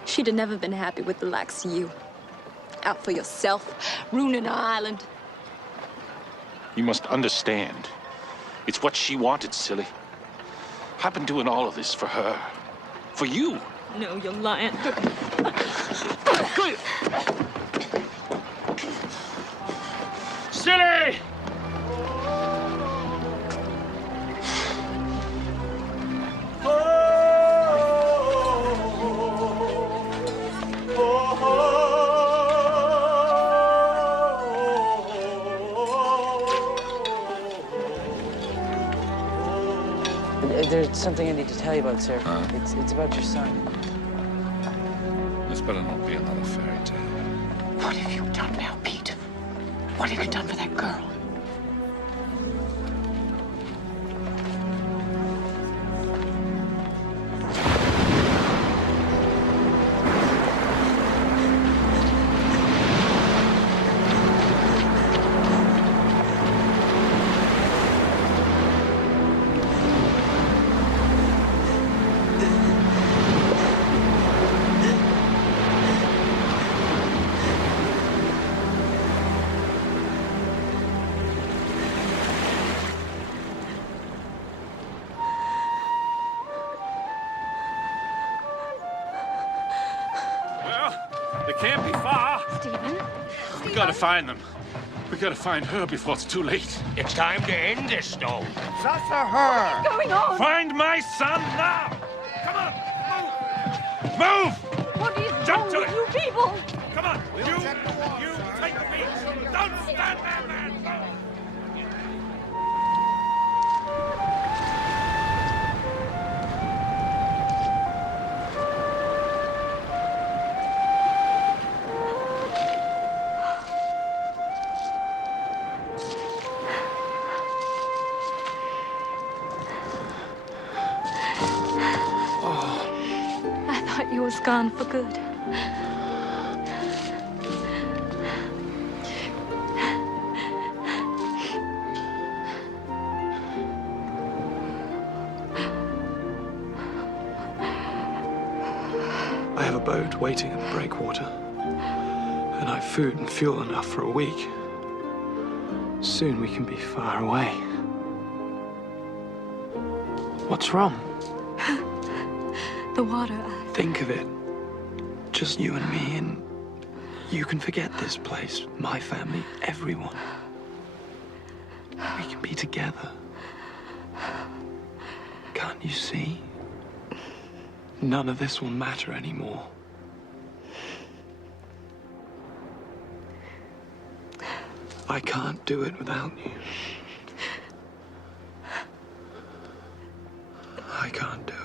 She'd have never been happy with the likes of you. Out for yourself, ruining our island. You must understand. It's what she wanted, silly. I've been doing all of this for her. For you. No, you're lying. Silly! There's something I need to tell you about, sir. It's about your son. This better not be another fairy tale. What have you done now, Pete? What have you done for that girl? They can't be far. Stephen? We gotta find them. We gotta find her before it's too late. It's time to end this, Stone. Just for her. What's going on? Find my son now! Come on! Move! Move! What is Jump wrong to with it. you people? Come on! You take the beach! Don't stand there, man! I thought you was gone for good. I have a boat waiting at the breakwater, and I've food and fuel enough for a week. Soon we can be far away. What's wrong? The water. Think of it. Just you and me, and you can forget this place, my family, everyone. We can be together. Can't you see? None of this will matter anymore. I can't do it without you. I can't do it.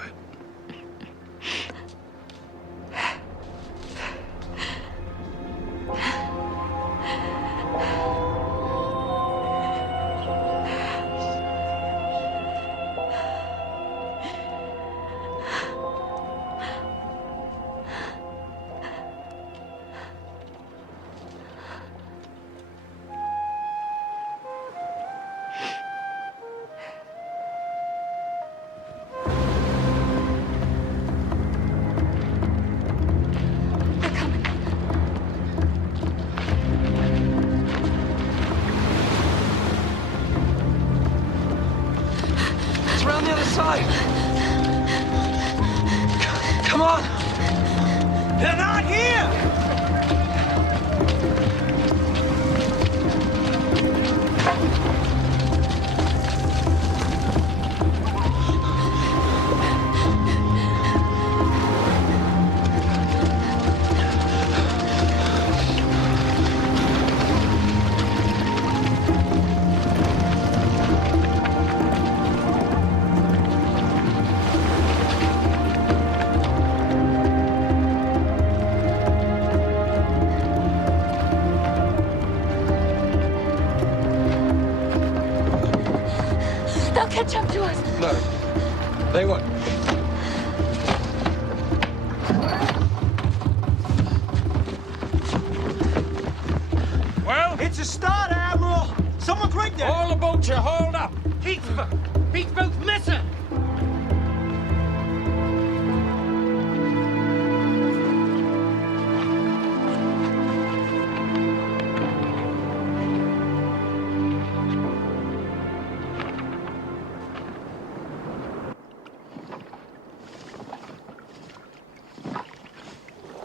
inside! Come on! They're not here! They'll catch up to us. No, they won't. Well? It's a start, Admiral. Someone's right there. All about you, hold up. Heathville missing.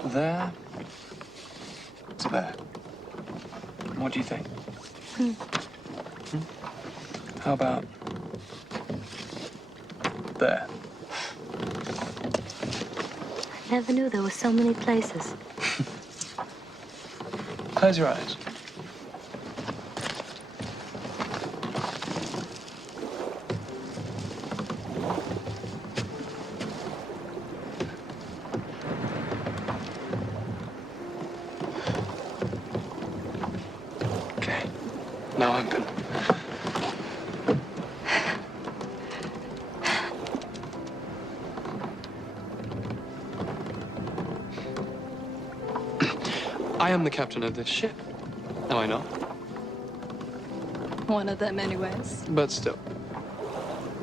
There. To there. What do you think? How about there? I never knew there were so many places. Close your eyes. Okay. Now open. I am the captain of this ship. Am I not? One of them, anyways. But still,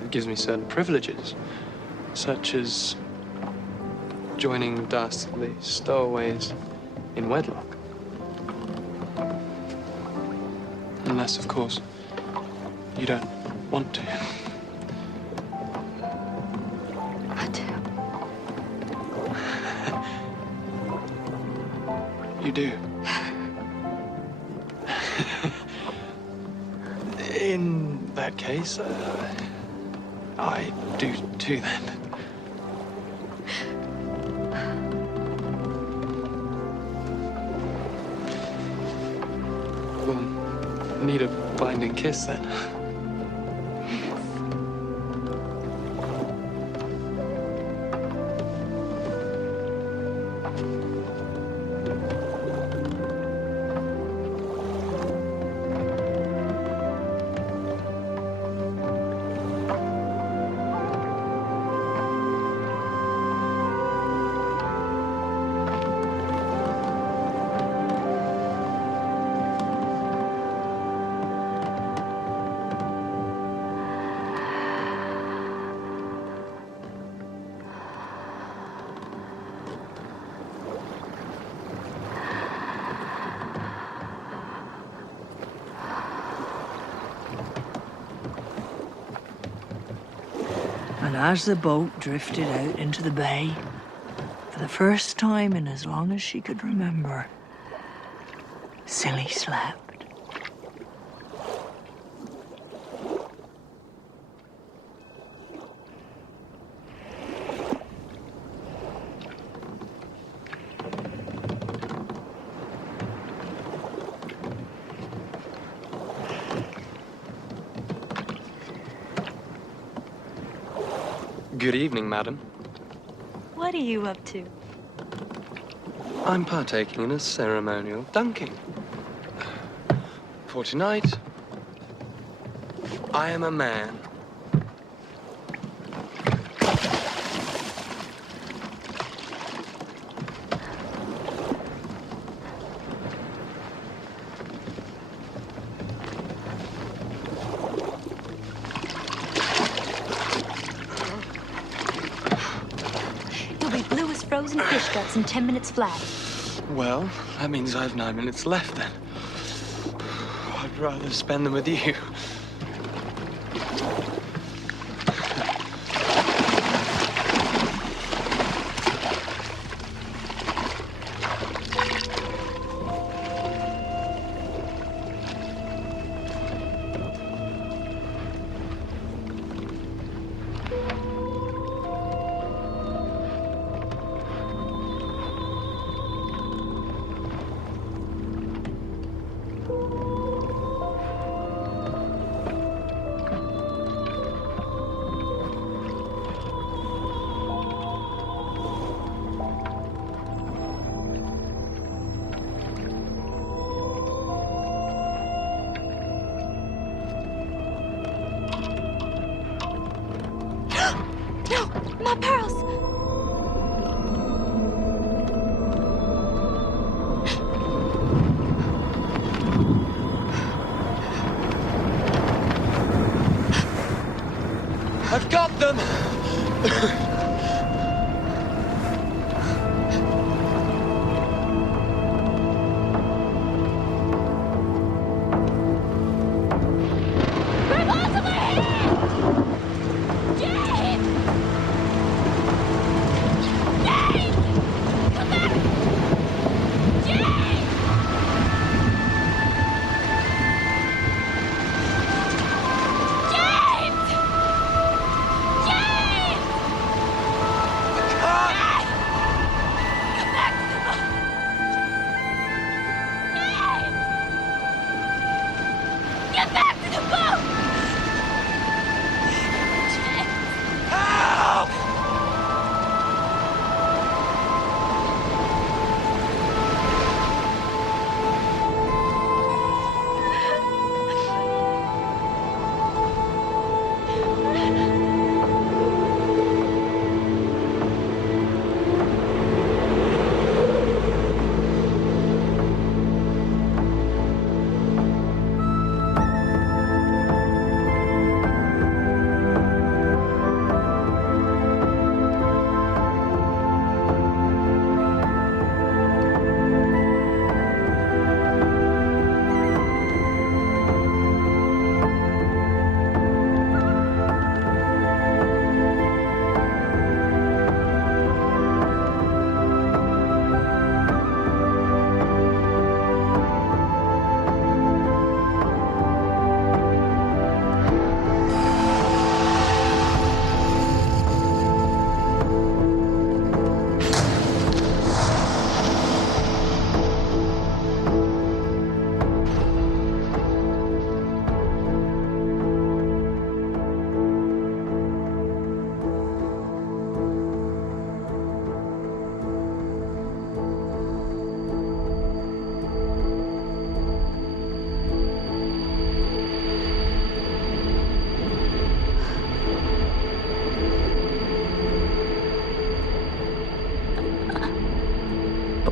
it gives me certain privileges, such as joining dastardly stowaways in wedlock. Unless, of course, you don't want to. I do. You do. In that case, I do too then. We'll need a binding kiss then. And as the boat drifted out into the bay, for the first time in as long as she could remember, Silly slept. Good evening, madam. What are you up to? I'm partaking in a ceremonial dunking. For tonight, I am a man. Frozen fish guts in 10 minutes flat. Well, that means I have 9 minutes left then. I'd rather spend them with you. our pearls! I've got them! Get back to the boat! Help!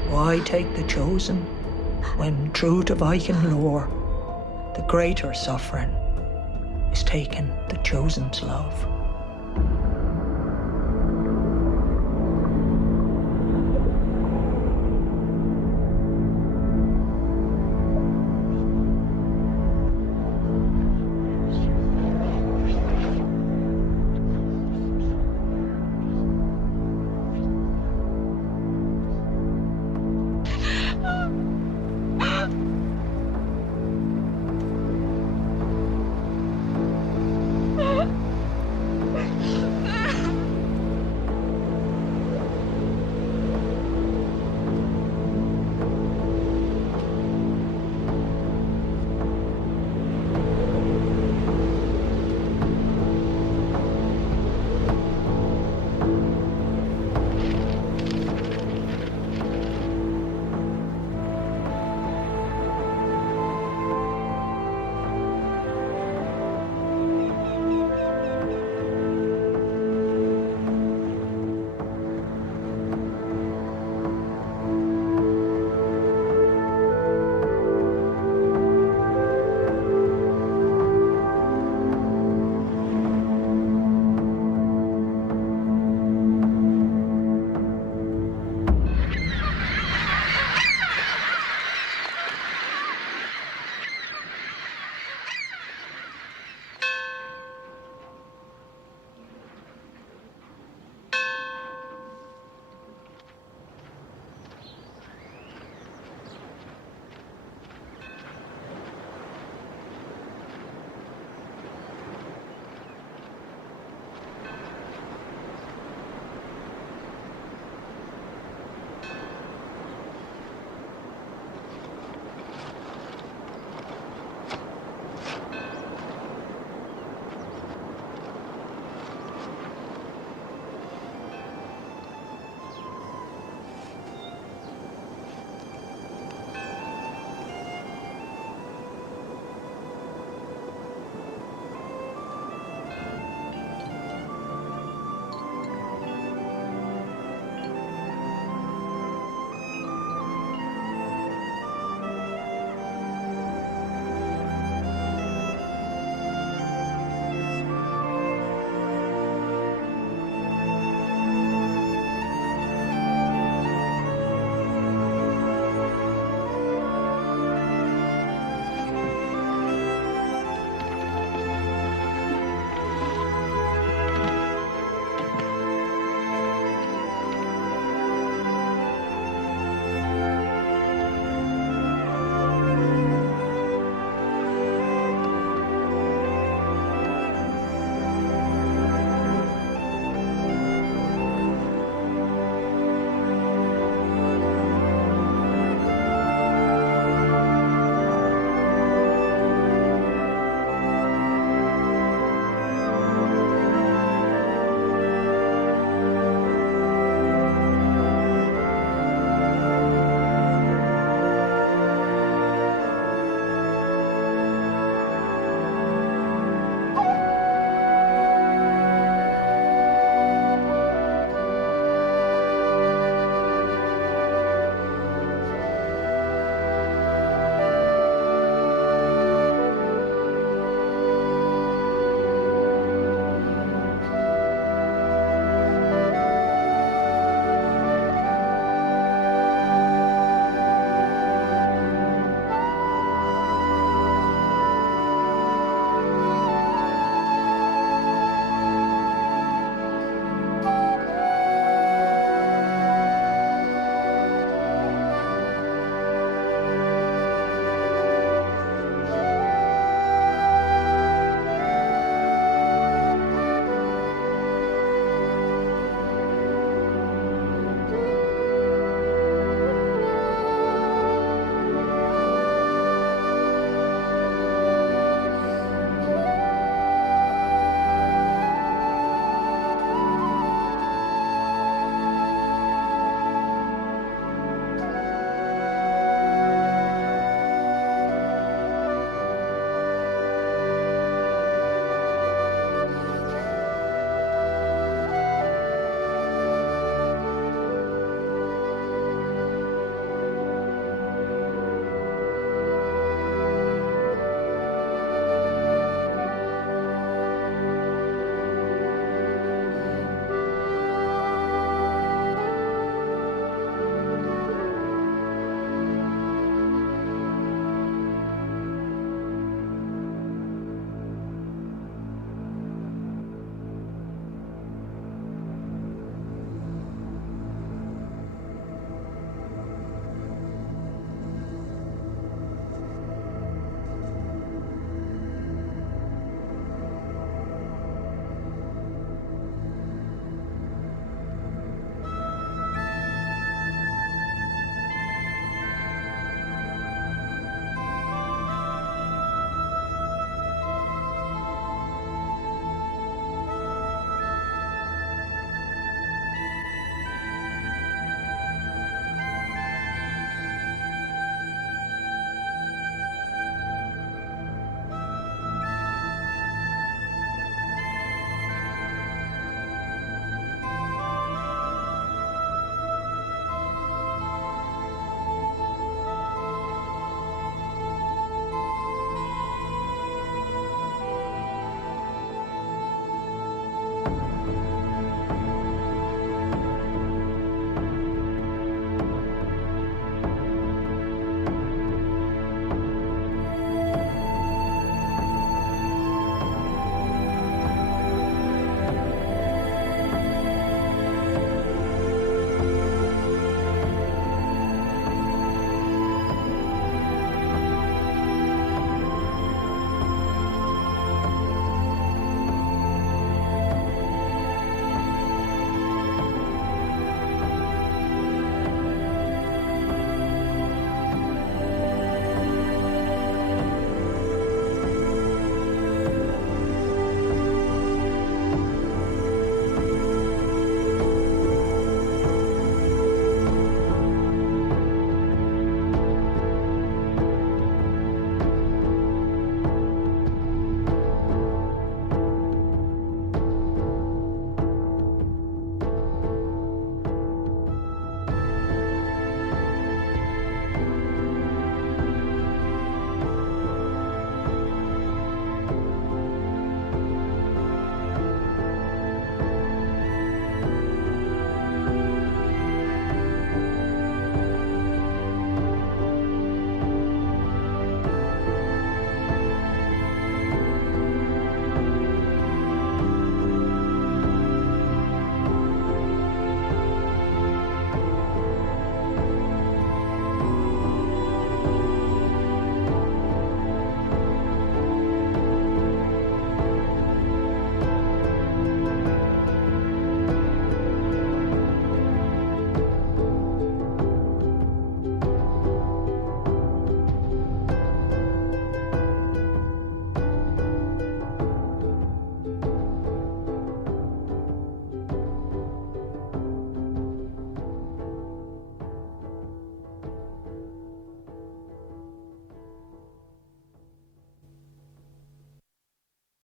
Why take the chosen when, true to Viking lore, the greater suffering is taking the chosen's love?